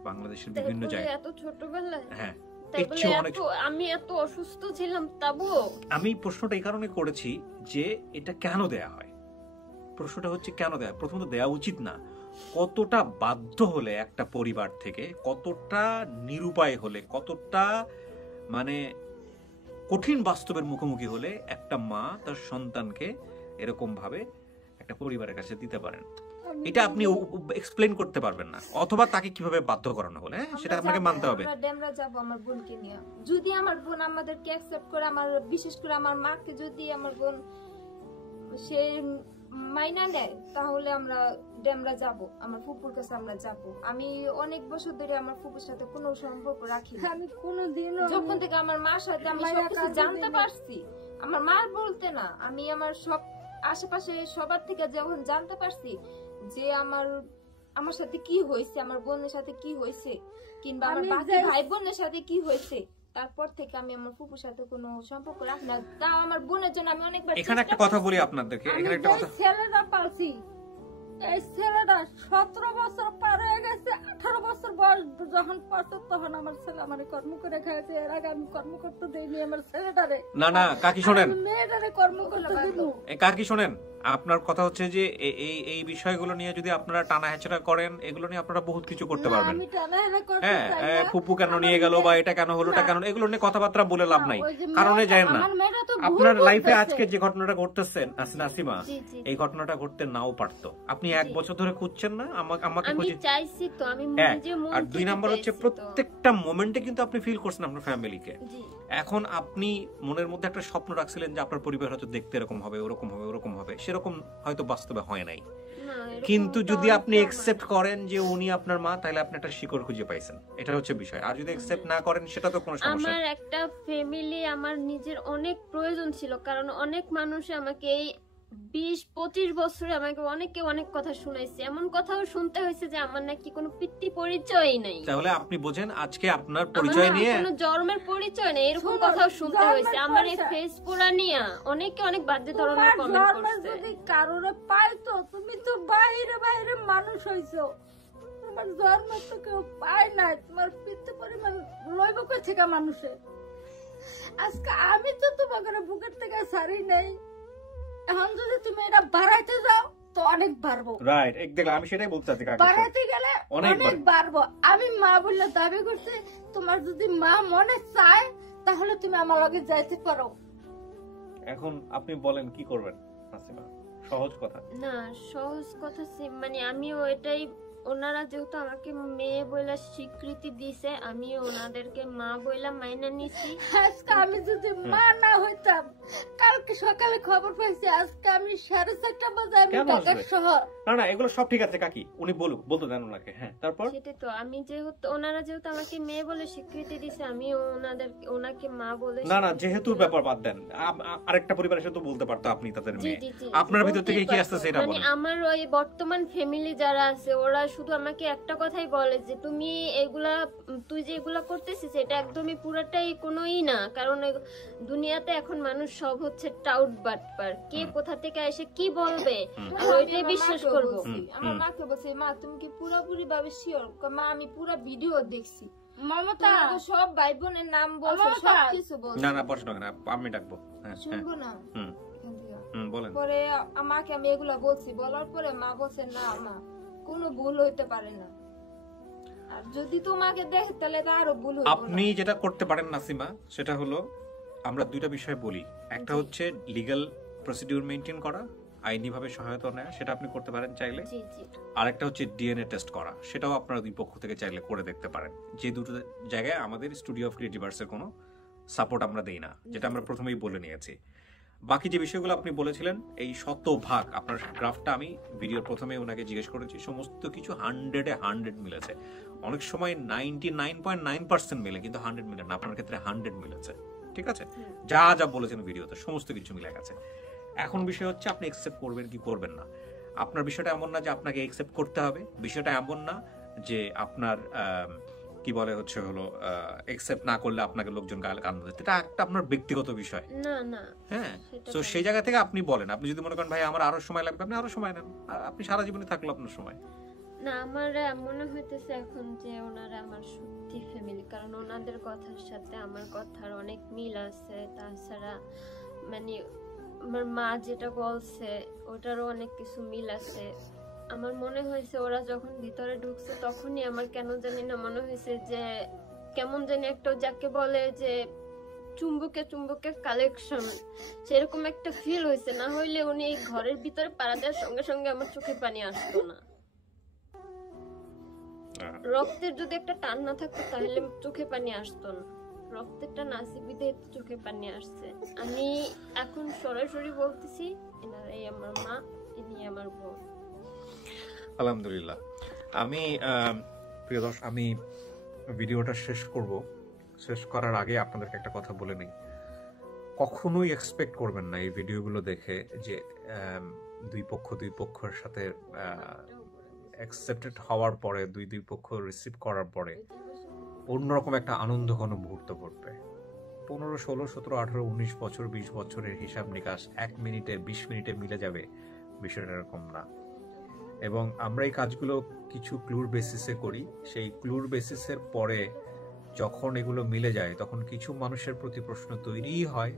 বাংলাদেশের বিভিন্ন জায়গায়। এত ছোটবেলায়? হ্যাঁ, আমি এত অসুস্থ ছিলাম তাবুও। আমি প্রশ্নটা এই কারণে করেছি যে এটা কেন দেয়া হয়। প্রশ্নটা হচ্ছে কেন দেয়া? প্রথমত দেয়া উচিত না। কতটা বাধ্য হলে একটা পরিবার থেকে, কতটা নিরুপায় হলে, কতটা মানে কঠিন বাস্তবের মুখোমুখি হলে একটা মা তার সন্তানকে এরকম ভাবে একটা পরিবারের কাছে দিতে পারেন, এটা আপনি এক্সপ্লেইন করতে পারবেন না। অথবা তাকে কিভাবে বাধ্য করানো হলে সেটা আপনাকে মানতে হবে। আমরা ডেমরা যাব আমার বোনকে নিয়ে, যদি আমার বোন আমাদেরকে অ্যাকসেপ্ট করে, আমার বিশেষ করে আমার মাকে যদি আমার বোন সে মাইনা নেয়, তাহলে আমরা ডেমরা যাব, আমার ফুপুর কাছে আমরা যাব। আমি অনেক বছর ধরে আমার ফুপুর সাথে কোনো সম্পর্ক রাখি না। আমি কোনোদিনও, যখন থেকে আমার মার সাথে আমি সবকিছু জানতে পারছি, আমার মার বলতে না, আমি আমার সব আশেপাশে সবার থেকে যখন জানতে পারছি যে আমার সাথে কি হয়েছে, আমার বোনের সাথে কি হয়েছে, কিংবা আমার বাকি ভাই বোনের সাথে কি হয়েছে, তারপর থেকে আমি আমার ফুপুর সাথে কোনো সম্পর্ক রাখি না। তাও আমার বোনের জন্য আমি অনেকবার এখানে একটা কথা বলি আপনাদেরকে, এখানে একটা কথা, ছেলেটা পালছি, এই ছেলেটা 17 বছর পার হয়ে গেছে, 18 বছর বয়স যখন পাচ্ছে তখন আমার ছেলে আমার কর্ম করে খাইছে। এর আগে আমি কর্ম করতে দেইনি আমার ছেলেটারে। না না কাকি শোনেন, মেয়েটারে কর্ম করতে দিনু। কাকি শোনেন, আপনার কথা হচ্ছে যে এই বিষয়গুলো নিয়ে যদি আপনারা টানা হেঁচড়া করেন, এগুলো নিয়ে আপনারা বহুত কিছু করতে পারবেন। আমি টানাহেনা করতে হ্যাঁ, চাই না। ফুপু কেন নিয়ে গেল বা এটা কেন হলো, এটা কেন, এগুলো নিয়ে কথাবার্তা বলে লাভ নাই, ওই যে কারণে যায় না। আমার মেয়েটা তো ভুল আপনার লাইফে করতেছে। আজকে যে ঘটনাটা ঘটতেছে নাসিমা, জি, জি। এই ঘটনাটা ঘটতে নাও পারতো। আপনি 1 বছর ধরে খুঁজছেন না, আমাকে আমি খুঁজে। চাইছি তো, আমি হ্যাঁ, নিজে মন আর 2 থেকে নাম্বার হচ্ছে চাইছি তো। প্রত্যেকটা মোমেন্টে কিন্তু আপনি ফিল করছেন আপনার ফ্যামিলিকে। জি। এখন আপনি মনের মধ্যে একটা স্বপ্ন রাখছিলেন যে আপনার পরিবার হয়তো দেখতে এরকম হবে, ওরকম হবে, ওরকম হবে, সেরকম হয়তো বাস্তবে হয় নাই। না, এরকম কিন্তু তো যদি অনেক আপনি আমার- একসেপ্ট করেন যে উনি আপনার মা, তাহলে আপনি একটা শিকড় খুঁজে পাইছেন, এটা হচ্ছে বিষয়। আর যদি একসেপ্ট না করেন, সেটা তো কোনো সমস্যা আমার নেই। একটা ফ্যামিলি আমার নিজের অনেক প্রয়োজন ছিল, কারণ অনেক মানুষ আমাকে এই 20-25 বছরে আমাকে অনেকে অনেক কথা শুনাইছে, এমন কথাও শুনতে হয়েছে যে আমার নাকি কোনো পিতৃ পরিচয়ই নাই, তাহলে আপনি বোঝেন আজকে আপনার পরিচয় আমার নিয়ে কোনো জন্মের পরিচয় নেই, এরকম শোনো, কথাও শুনতে জন্মের হয়েছে। আমার এই পরিচয়। ফেস পুরা নিয়ে অনেকে অনেক বাজে ধরনের তোমার কমেন্ট জন্মে করছে। যদি কারোরে পাইতো, তুমি তো বাইরে বাইরে মানুষ হইছো, তোমার জন্ম তো কেউ পায় নাই, তোমার পিতৃ পরিমাণ লইব কই থেকে মানুষে। আজকে আমি তো তোমাকে বুকের থেকে ছাড়ি নাই, এখন যদি তুমি এটা বাড়াইতে যাও তো অনেক বাড়বো, রাইট, দেখলাম আমি সেটাই বলতে চাচ্ছি কাকে। বাড়াইতে গেলে অনেক অনেক বাড়বো। আমি মা বললে দাবি করছি, তোমার যদি মা মনে চায় তাহলে তুমি আমার লগে যাইতে পারো। এখন আপনি বলেন কি করবেন নাসিমা, সহজ কথা। না, সহজ কথা মানে আমিও এটাই, ওনারা যেহেতু আমাকে মেয়ে বইলা স্বীকৃতি দিছে, আমিও ওনাদেরকে মা বইলা মাইনা নিছি। আজকে আমি যদি মা না হইতাম, কালকে সকালে খবর পাইছি আজকে আমি 4:30 বাজে আমি কেন ঢাকা আসবে? শহর। না না, এগুলো সব ঠিক আছে কাকি, উনি বলতে দেন ওনাকে। হ্যাঁ, তারপর সেটাই তো, আমি যেহেতু ওনারা যেহেতু আমাকে মেয়ে বলে স্বীকৃতি দিছে, আমি ওনাকে মা বলে না না, যেহেতু ব্যাপার বাদ দেন, আরেকটা পরিবারের সাথে তো বলতে পারতো আপনি তাদের জি, মেয়ে। জি, জি, আপনার ভিতর বলতেই থেকে কি পারতো। আসতেছে এটা মানে বলেন। আমার ওই বর্তমান ফ্যামিলি যারা আছে, ওরা শুধু আমাকে একটা কথাই বলে যে তুই যে এগুলা করতেছিস এটা একদমই পুরাটাই কোনোই না, কারণ দুনিয়াতে এখন মানুষ সব হচ্ছে টাউট বাটপার, কে কোথা থেকে এসে কি বলবে, আর ওইটাই বিশ্বাস করবো। আমার মাকে বলছে, মা তুমি কি পুরোপুরি ভাবে শিওর? মা আমি পুরো ভিডিও দেখছি, মমতা সব ভাই বোনের নাম বলছে, সবকিছু বলছে। না না, প্রশ্ন না, আমি ডাকবো। হ্যাঁ, শুনবো না হুম, এখান থেকে। বলেন। পরে আমাকে আমি এগুলা বলছি, বলার পরে মা বলছে না মা কোনো ভুল হইতে পারে না, আর যদি তোমাকে দেখে তাহলে তো আরো ভুল হইব। আপনি যেটা করতে পারেন নাসিমা, সেটা হলো, আমরা দুইটা বিষয় বলি, একটা হচ্ছে লিগ্যাল প্রসিডিউর মেইনটেইন করা, আইনি ভাবে সহায়তা নেওয়া, সেটা আপনি করতে পারেন চাইলে। জি, জি। আরেকটা হচ্ছে ডিএনএ টেস্ট করা, সেটাও আপনারা দুই পক্ষ থেকে চাইলে করে দেখতে পারেন। যে দুটো জায়গায় আমাদের স্টুডিও অফ ক্রিয়েটিভ আর্টসের কোনো সাপোর্ট আমরা দেই না, যেটা আমরা প্রথমেই বলে নিয়েছি। বাকি যে বিষয়গুলো আপনি বলেছিলেন, এই শতভাগ আপনার গ্রাফটা আমি ভিডিওর প্রথমে ওনাকে জিজ্ঞেস করেছি, সমস্ত কিছু 100-এ 100 মিলেছে। অনেক সময় 99.9% মিলে, কিন্তু 100 মিলে না, আপনার ক্ষেত্রে 100 মিলেছে। ঠিক আছে, যা যা বলেছেন ভিডিওতে সমস্ত কিছু মিলে গেছে। এখন বিষয় হচ্ছে আপনি একসেপ্ট করবেন কি করবেন না। আপনার বিষয়টা এমন না যে আপনাকে একসেপ্ট করতে হবে, বিষয়টা এমন না যে আপনার কি বলে হচ্ছে হলো একসেপ্ট না করলে আপনাকে লোকজন গায়ে কান দেয়, এটা একটা আপনার ব্যক্তিগত বিষয়। না না, হ্যাঁ, সেটা তো সেই জায়গা থেকে আপনি বলেন, আপনি যদি মনে করেন ভাই আমার আরো সময় লাগবে, আপনি আরো সময় নেন, আপনি সারা জীবনে থাকলো আপনার সময়। না, আমার মনে হইতেছে এখন যে ওনারা আমার সত্যি ফ্যামিলি, কারণ ওনাদের কথার সাথে আমার কথার অনেক মিল আছে। তাছাড়া মানে আমার মা যেটা বলছে ওটারও অনেক কিছু মিল আছে। আমার মনে হয়েছে ওরা যখন ভিতরে ঢুকছে তখনই আমার কেন জানি না মনে হয়েছে যে কেমন জানি একটা, যাকে বলে যে চুম্বকে চুম্বকে কালেকশন, সেরকম একটা ফিল হয়েছে। না হইলে উনি এই ঘরের ভিতরে পাড়া দেওয়ার সঙ্গে সঙ্গে আমার চোখে পানি আসতো না। রক্তের যদি একটা টান না থাকতো তাহলে চোখে পানি আসতো না, রক্তেরটা নাসিবিতে চোখে পানি আসছে। আমি এখন সরাসরি বলতেছি, এনারাই আমার মা, ইনি আমার বোন। আলহামদুলিল্লাহ। আমি প্রিয় দর্শক, আমি ভিডিওটা শেষ করব। শেষ করার আগে আপনাদেরকে একটা কথা বলে নিই, কখনোই এক্সপেক্ট করবেন না এই ভিডিওগুলো দেখে যে দুই পক্ষের সাথে অ্যাকসেপ্টেড হওয়ার পরে, দুই পক্ষ রিসিভ করার পরে অন্যরকম একটা আনন্দঘন মুহূর্ত ঘটবে। 15, 16, 17, 18, 19 বছর, 20 বছরের হিসাব নিকাশ 1 মিনিটে 20 মিনিটে মিলে যাবে, বিষয়টা এরকম না। এবং আমরা এই কাজগুলো কিছু ক্লুর বেসিসে করি, সেই ক্লুর বেসিসের পরে যখন এগুলো মিলে যায় তখন কিছু মানুষের প্রতি প্রশ্ন তৈরি হয়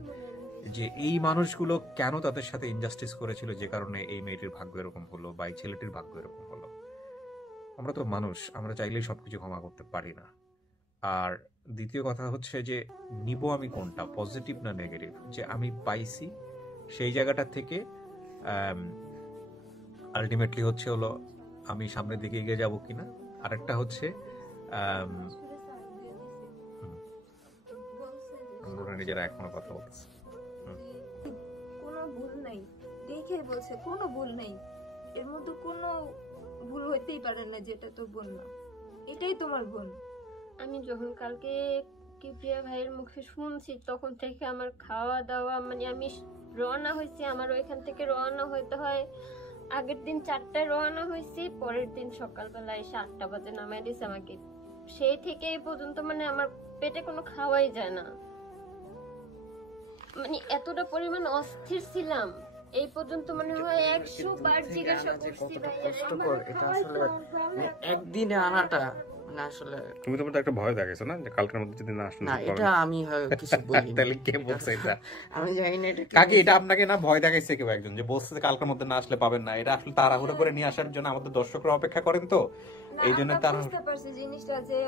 যে এই মানুষগুলো কেন তাদের সাথে ইনজাস্টিস করেছিল, যে কারণে এই মেয়েটির ভাগ্য এরকম হলো বা এই ছেলেটির ভাগ্য এরকম হলো। আমরা তো মানুষ, আমরা চাইলেই সবকিছু ক্ষমা করতে পারি না। আর দ্বিতীয় কথা হচ্ছে যে নিব আমি কোনটা, পজিটিভ না নেগেটিভ, যে আমি পাইছি সেই জায়গাটা থেকে আলটিমেটলি হচ্ছে হলো আমি সামনের দিকে এগিয়ে যাবো কিনা। আরেকটা হচ্ছে নিজেরা এখনো কথা বলছে, কোনো ভুল নাই, দেখে বলছে কোনো ভুল নেই, এর মধ্যে কোনো ভুল হইতেই পারে না, যেটা তোর বোন না, এটাই তোমার বোন। আমি যখন কালকে কিপ্রিয়া ভাইয়ের মুখে শুনছি তখন থেকে আমার খাওয়া দাওয়া, মানে আমি রওনা হয়েছি, আমার ওইখান থেকে রওনা হইতে হয় আগের দিন 4টায় রওনা হয়েছি, পরের দিন সকালবেলায় 8টা বাজে নামাই দিয়েছে আমাকে। সেই থেকে এই পর্যন্ত মানে আমার পেটে কোনো খাওয়াই যায় না, মানে এতটা পরিমাণ অস্থির ছিলাম। এই পর্যন্ত মনে হয় 100 বার জিজ্ঞাসা করছি কষ্টকর এটা আসলে, একদিনে আনাটা মানে আসলে। তুমি তো একটা ভয় দেখাইছো না যে কালকের মধ্যে যদি না আসলে না, এটা আমি কিছু বলি। তাহলে কে বলছে এটা? আমি জানি না এটা কাকে, এটা আপনাকে না ভয় দেখাইছে কেউ একজন যে বলছে যে কালকের মধ্যে না আসলে পাবেন না? এটা আসলে তাড়াহুড়ো করে নিয়ে আসার জন্য আমাদের দর্শকরা অপেক্ষা করেন, তো এই জন্য তারা বুঝতে পারছি জিনিসটা যে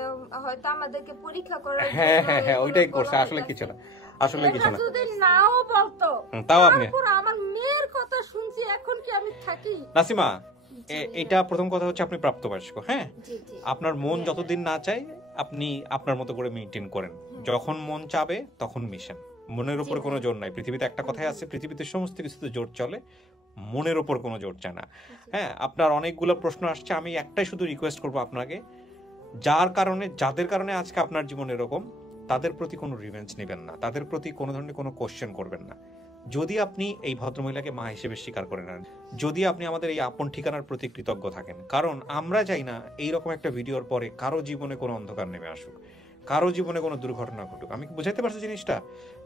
হয়তো আমাদেরকে পরীক্ষা করার হ্যাঁ ওইটাই করছে, আসলে কিছু না, আসলে কিছু না। যদি নাও বলতো তাও আপনি তারপর আমার মেয়ের কথা শুনছি, এখন কি আমি থাকি? নাসিমা, এটা প্রথম কথা হচ্ছে আপনি প্রাপ্তবয়স্ক, হ্যাঁ, আপনার মন যতদিন না চায় আপনি আপনার মতো করে মেনটেন করেন, যখন মন চাবে তখন মিশেন, মনের উপর কোনো জোর নাই। পৃথিবীতে একটা কথাই আছে, পৃথিবীতে সমস্ত কিছুতে জোর চলে, মনের উপর কোনো জোর চায় না। হ্যাঁ, আপনার অনেকগুলো প্রশ্ন আসছে, আমি একটাই শুধু রিকোয়েস্ট করবো আপনাকে, যাদের কারণে আজকে আপনার জীবন এরকম, তাদের প্রতি কোনো রিভেঞ্জ নেবেন না, তাদের প্রতি কোনো ধরনের কোনো কোশ্চেন করবেন না। যদি আপনি এই ভদ্রমহিলাকে মা হিসেবে স্বীকার করে নেন, যদি আপনি আমাদের এই আপন ঠিকানার প্রতি কৃতজ্ঞ থাকেন, কারণ আমরা চাই না এইরকম একটা ভিডিওর পরে কারো জীবনে কোনো অন্ধকার নেমে আসুক, কারো জীবনে কোনো দুর্ঘটনা ঘটুক। আমি কি বুঝাইতে পারছি জিনিসটা?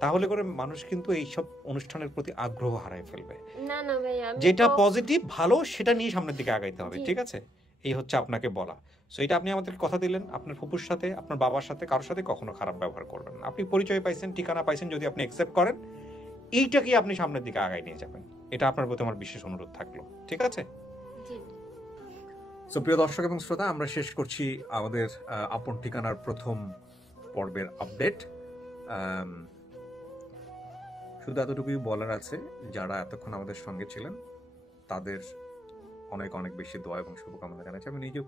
তাহলে করে মানুষ কিন্তু এইসব অনুষ্ঠানের প্রতি আগ্রহ হারায় ফেলবে। না না ভাই, যেটা পজিটিভ ভালো সেটা নিয়ে সামনের দিকে আগাইতে হবে, ঠিক আছে? এই হচ্ছে আপনাকে বলা। সো এটা আপনি আমাদেরকে কথা দিলেন, আপনার ফুপুর সাথে, আপনার বাবার সাথে, কারোর সাথে কখনো খারাপ ব্যবহার করবেন না। আপনি পরিচয় পাইছেন, ঠিকানা পাইছেন, যদি আপনি অ্যাকসেপ্ট করেন, এইটাকে আপনি সামনের দিকে আগায় নিয়ে যাবেন। এটা আপনার প্রতি আমার বিশেষ অনুরোধ থাকলো, ঠিক আছে? সো প্রিয় দর্শক এবং শ্রোতা, আমরা শেষ করছি আমাদের আপন ঠিকানার প্রথম পর্বের আপডেট। শুধু এতটুকুই বলার আছে, যারা এতক্ষণ আমাদের সঙ্গে ছিলেন তাদের অনেক অনেক বেশি দোয়া এবং শুভকামনা জানাচ্ছি। আমি নিজেও